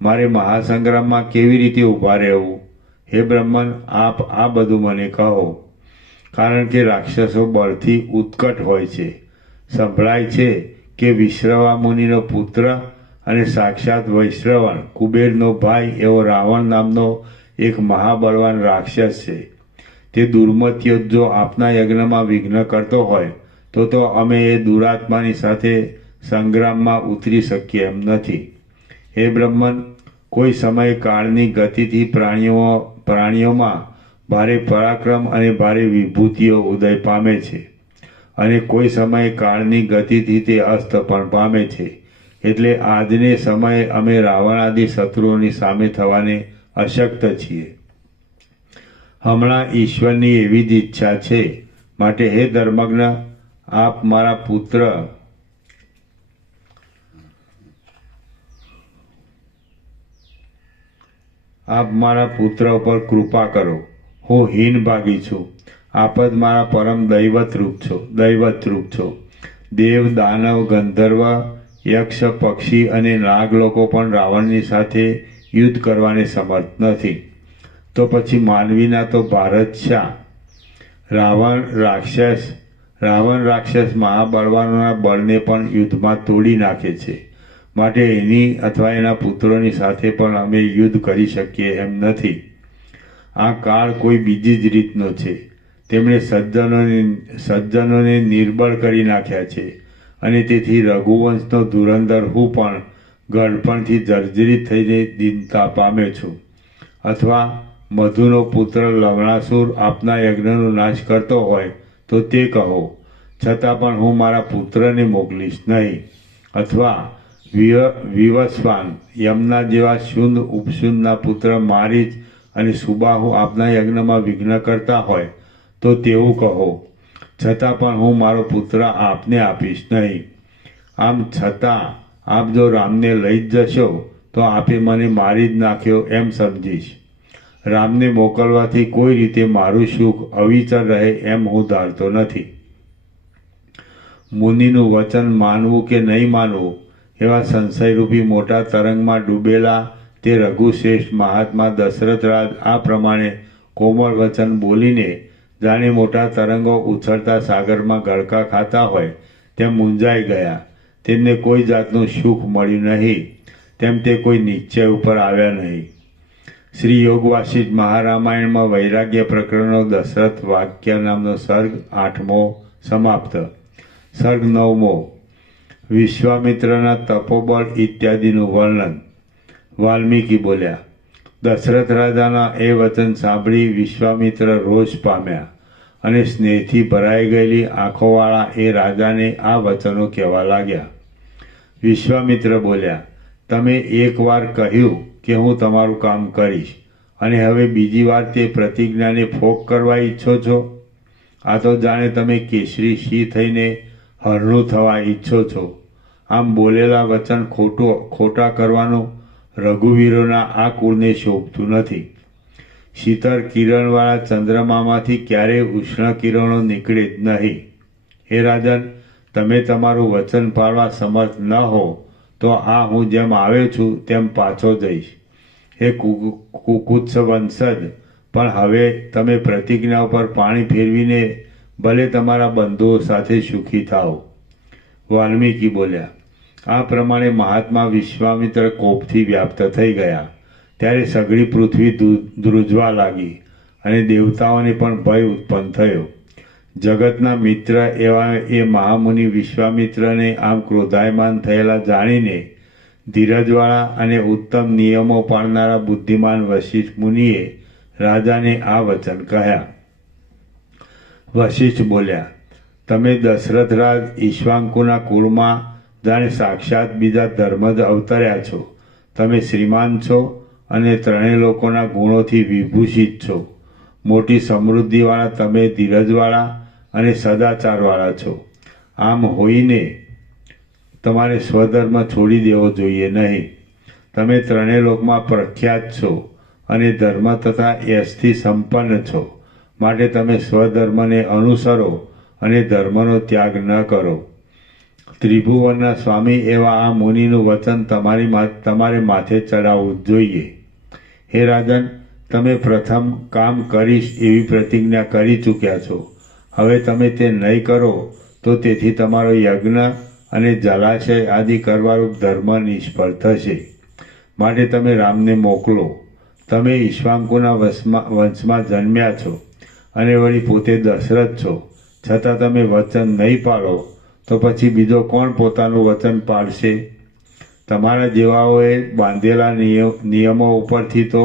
મારે મહાસંગ્રામમાં કેવી રીતે ઊભા રહેવું? હે બ્રહ્મન, આપ આ બધું મને કહો. કારણ કે રાક્ષસો બળથી ઉત્કટ હોય છે. સંભળાય છે કે વિશ્રવા મુનિનો પુત્ર અને સાક્ષાત વૈશ્રવણ કુબેરનો ભાઈ એવો રાવણ નામનો એક મહાબળવાન રાક્ષસ છે. તે દુર્મત્યો જો આપના યજ્ઞમાં વિઘ્ન કરતો હોય તો અમે એ દુરાત્માની સાથે સંગ્રામમાં ઉતરી શકીએ એમ નથી. હે બ્રહ્મન, કોઈ સમયે કાળની ગતિથી પ્રાણીઓમાં ભારે પરાક્રમ અને ભારે વિભૂતિઓ ઉદય પામે છે અને કોઈ સમયે કાળની ગતિથી તે અસ્ત પણ પામે છે. એટલે આજને સમયે અમે રાવણ આદિ શત્રુઓની સામે થવાને અશક્ત છીએ. હમણાં ઈશ્વરની એવી જ ઈચ્છા છે. માટે હે ધર્મજ્ઞ, આપ મારા પુત્ર ઉપર કૃપા કરો. હું હીનભાગી છું. આપ જ મારા પરમ દૈવત રૂપ છો. દેવ, દાનવ, ગંધર્વ, યક્ષ, પક્ષી અને નાગ લોકો પણ રાવણની સાથે યુદ્ધ કરવાને સમર્થ નથી. તો પછી માનવીના તો ભારત શા? રાવણ રાક્ષસ મહાબળવાનોના બળને પણ યુદ્ધમાં તોડી નાખે છે. માટે એની અથવા એના પુત્રોની સાથે પણ અમે યુદ્ધ કરી શકીએ એમ નથી. આ કાળ કોઈ બીજી જ રીતનો છે. તેમણે સજ્જનોને નિર્બળ કરી નાખ્યા છે અને તેથી રઘુવંશનો ધુરંધર હું પણ ગળપણથી જર્જરિત થઈને દીનતા પામ્યો છું. અથવા મધુનો પુત્ર લવણાસુર આપના યજ્ઞનો નાશ કરતો હોય તો તે કહો, છતાં પણ હું મારા પુત્રને મોકલીશ નહીં. અથવા વિવસ્વાન યમના જેવા શુંદ ઉપશુંદના પુત્ર મારીચ અને સુબાહુ આપના યજ્ઞમાં વિઘ્ન કરતા હોય તો તેવું કહો, છતાં પણ હું મારો પુત્ર આપને આપીશ નહીં. આમ છતાં આપ જો રામને લઈ જ જશો તો આપે મને મારી જ નાખ્યો એમ સમજીશ. રામને મોકલવાથી કોઈ રીતે મારું સુખ અવિચળ રહે એમ હું ધારતો નથી. મુનિનું વચન માનવું કે નહીં માનવું એવા સંશયરૂપી મોટા તરંગમાં ડૂબેલા તે રઘુશ્રેષ્ઠ મહાત્મા દશરથરાજ આ પ્રમાણે કોમળ વચન બોલીને જાણે મોટા તરંગો ઉછળતા સાગરમાં ગળકા ખાતા હોય તેમ મૂંઝાઈ ગયા. તેમને કોઈ જાતનું સુખ મળ્યું નહીં, તેમ તે કોઈ નિશ્ચય ઉપર આવ્યા નહીં. શ્રી યોગ વાસિષ્ઠ મહારામાયણમાં વૈરાગ્ય પ્રકરણનો દશરથ વાક્ય નામનો સર્ગ 8મો સમાપ્ત. સર્ગ 9મો વિશ્વામિત્રના તપોબળ ઇત્યાદિનું વર્ણન. વાલ્મીકી બોલ્યા, દશરથ રાજાના એ વચન સાંભળી વિશ્વામિત્ર રોષ પામ્યા અને સ્નેહથી ભરાઈ ગયેલી આંખોવાળા એ રાજાને આ વચનો કહેવા લાગ્યા. વિશ્વામિત્ર બોલ્યા, તમે એકવાર કહ્યું કે હું તમારું કામ કરીશ અને હવે બીજી વાર તે પ્રતિજ્ઞાને ફોક કરવા ઈચ્છો છો? આ તો જાણે તમે કેસરી સિંહ થઈને હરણું થવા ઈચ્છો છો. આમ બોલેલા વચન ખોટા કરવાનું રઘુવીરોના આ કુળને શોભતું નથી. શીતળ કિરણવાળા ચંદ્રમામાંથી ક્યારેય ઉષ્ણ કિરણો નીકળે જ નહીં. હે રાજન, તમે તમારું વચન પાળવા સમર્થ ન હો તો આ હું જેમ આવ્યો છું તેમ પાછો જઈશ. હે કુકુત્સ વંશજ, પણ હવે તમે પ્રતિજ્ઞા ઉપર પાણી ફેરવીને ભલે તમારા બંધુઓ સાથે સુખી થાઓ. વાલ્મીકી બોલ્યા, આ પ્રમાણે મહાત્મા વિશ્વામિત્ર કોપથી વ્યાપ્ત થઈ ગયા. ત્યારે સઘળી પૃથ્વી ધ્રુજવા લાગી અને દેવતાઓને પણ ભય ઉત્પન્ન થયો. જગતના મિત્ર એવા એ મહામુનિ વિશ્વામિત્રને આમ ક્રોધાયમાન થયેલા જાણીને ધીરજવાળા અને ઉત્તમ નિયમો પાળનારા બુદ્ધિમાન વશિષ્ઠ મુનિએ રાજાને આ વચન કહ્યા. વશિષ્ઠ બોલ્યા, તમે દશરથરાજ ઈક્ષ્વાકુના કુળમાં જાણે સાક્ષાત બીજા ધર્મજ અવતર્યા છો. તમે શ્રીમાન છો અને ત્રણેય લોકોના ગુણોથી વિભૂષિત છો. મોટી સમૃદ્ધિવાળા તમે ધીરજવાળા અને સદાચારવાળા છો. આમ હોઈને તમારે સ્વધર્મ છોડી દેવો જોઈએ નહીં. તમે ત્રણેય લોકમાં પ્રખ્યાત છો અને ધર્મ તથા યશથી સંપન્ન છો. માટે તમે સ્વધર્મને અનુસરો અને ધર્મનો ત્યાગ ન કરો. ત્રિભુવનના સ્વામી એવા આ મુનિનું વચન તમારે માથે ચડાવવું જ જોઈએ. હે રાજન, તમે પ્રથમ કામ કરીશ એવી પ્રતિજ્ઞા કરી ચૂક્યા છો. હવે તમે તે નહીં કરો તો તેથી તમારો યજ્ઞ અને જલાશય આદિ કરવાનું ધર્મ નિષ્ફળ થશે. માટે તમે રામને મોકલો. તમે ઈક્ષ્વાકુના વંશમાં જન્મ્યા છો અને વળી પોતે દશરથ છો, છતાં તમે વચન નહીં પાળો તો પછી બીજો કોણ પોતાનું વચન પાળશે? તમારા જેવાઓએ બાંધેલા નિયમો ઉપરથી તો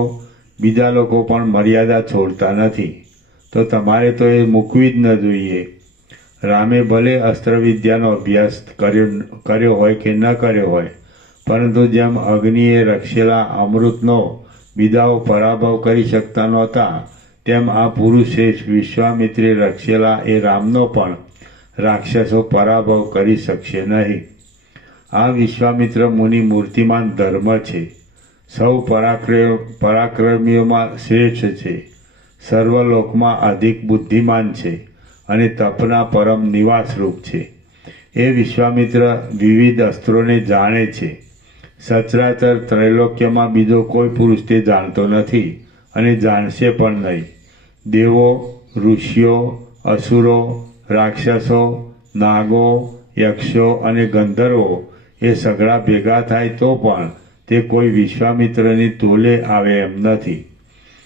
બીજા લોકો પણ મર્યાદા છોડતા નથી, તો તમારે તો એ મૂકવી જ ન જોઈએ. રામે ભલે અસ્ત્રવિદ્યાનો અભ્યાસ કર્યો હોય કે ન કર્યો હોય, પરંતુ જેમ અગ્નિએ રક્ષેલા અમૃતનો બીજાઓ પરાભવ કરી શકતા નહોતા, તેમ આ પુરુષશ્રેષ્ઠ વિશ્વામિત્રે રક્ષેલા એ રામનો પણ રાક્ષસો પરાભવ કરી શકશે નહીં. આ વિશ્વામિત્ર મુનિ મૂર્તિમાન ધર્મ છે. સૌ પરાક્રમીઓમાં શ્રેષ્ઠ છે. સર્વલોકમાં અધિક બુદ્ધિમાન છે અને તપના પરમ નિવાસરૂપ છે. એ વિશ્વામિત્ર વિવિધ અસ્ત્રોને જાણે છે. સચરાચર ત્રૈલોક્યમાં બીજો કોઈ પુરુષ તે જાણતો નથી અને જાણશે પણ નહીં. દેવો, ઋષિઓ, અસુરો, રાક્ષસો, નાગો, યક્ષો અને ગંધર્વો એ સઘળા ભેગા થાય તો પણ તે કોઈ વિશ્વામિત્રની તોલે આવે એમ નથી.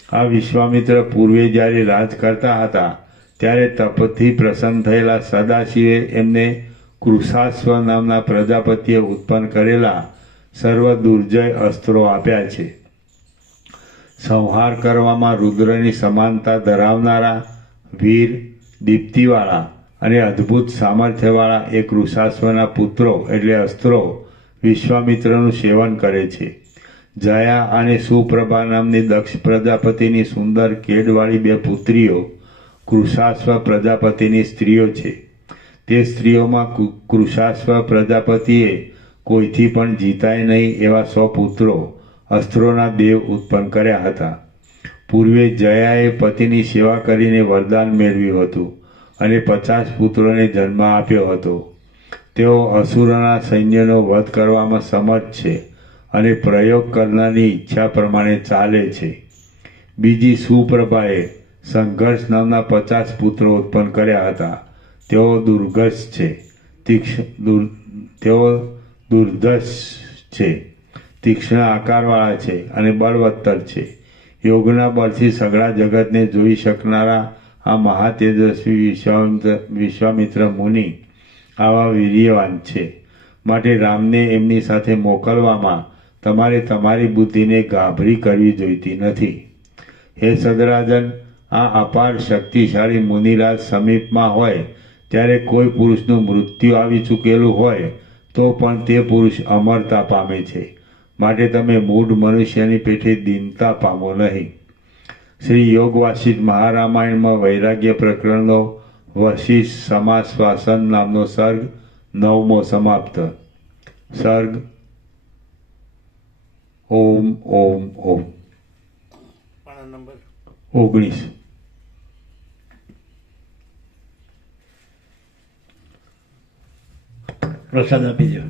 આ વિશ્વામિત્ર પૂર્વે જ્યારે રાજ કરતા હતા ત્યારે તપથી પ્રસન્ન થયેલા સદાશિવે એમને કૃષાશ્વ નામના પ્રજાપતિએ ઉત્પન્ન કરેલા સર્વ દુર્જય અસ્ત્રો આપ્યા છે. સંહાર કરવામાં રુદ્રની સમાનતા ધરાવનારા વીર, દીપ્તિવાળા અને અદ્ભુત સામર્થ્યવાળા એ કૃષાશ્વના પુત્રો એટલે અસ્ત્રો વિશ્વામિત્રનું સેવન કરે છે. જયા અને સુપ્રભા નામની દક્ષ પ્રજાપતિની સુંદર કેડવાળી બે પુત્રીઓ કૃષાશ્વ પ્રજાપતિની સ્ત્રીઓ છે. તે સ્ત્રીઓમાં કૃષાશ્વ પ્રજાપતિએ કોઈથી પણ જીતાય નહીં એવા 100 પુત્રો અસ્ત્રોના દેવ ઉત્પન્ન કર્યા હતા. પૂર્વે જયાએ પતિની સેવા કરીને વરદાન મેળવ્યું હતું અને 50 પુત્રોને જન્મ આપ્યો હતો. તેઓ અસુરોના સૈન્યનો વધ કરવામાં સમર્થ છે અને પ્રયોગ કરનારની ઈચ્છા પ્રમાણે ચાલે છે. બીજી સુપ્રભાએ સંઘર્ષ નામના 50 પુત્રો ઉત્પન્ન કર્યા હતા. તેઓ દુર્ધર્ષ છે, તીક્ષ્ણ આકારવાળા છે અને બળવત્તર છે. યોગના બળથી સઘળા જગતને જોઈ શકનારા આ મહાતેજસ્વી વિશ્વામિત્ર મુનિ આવા વીર્યવાન છે. માટે રામને એમની સાથે મોકલવામાં તમારે તમારી બુદ્ધિને ગાભરી કરવી જોઈતી નથી. હે સદરાજન, આ અપાર શક્તિશાળી મુનિરાજ સમીપમાં હોય ત્યારે કોઈ પુરુષનું મૃત્યુ આવી ચૂકેલું હોય તો પણ તે પુરુષ અમરતા પામે છે. માટે તમે મૂઢ મનુષ્યની પેઠે દીનતા પામો નહીં. શ્રી યોગ વાસિષ્ઠ મહારામાયણમાં વૈરાગ્ય પ્રકરણનો વશિષ્ઠ સમાશ્વાસન નામનો સર્ગ 9મો સમાપ્ત. સર્ગ ઓમ ઓમ ઓમ. પાના નંબર 19. પ્રસાદ આપી દો.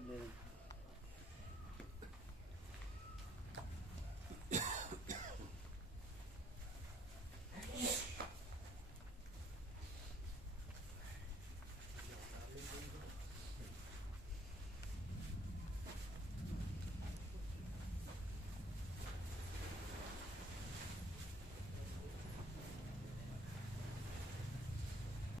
બે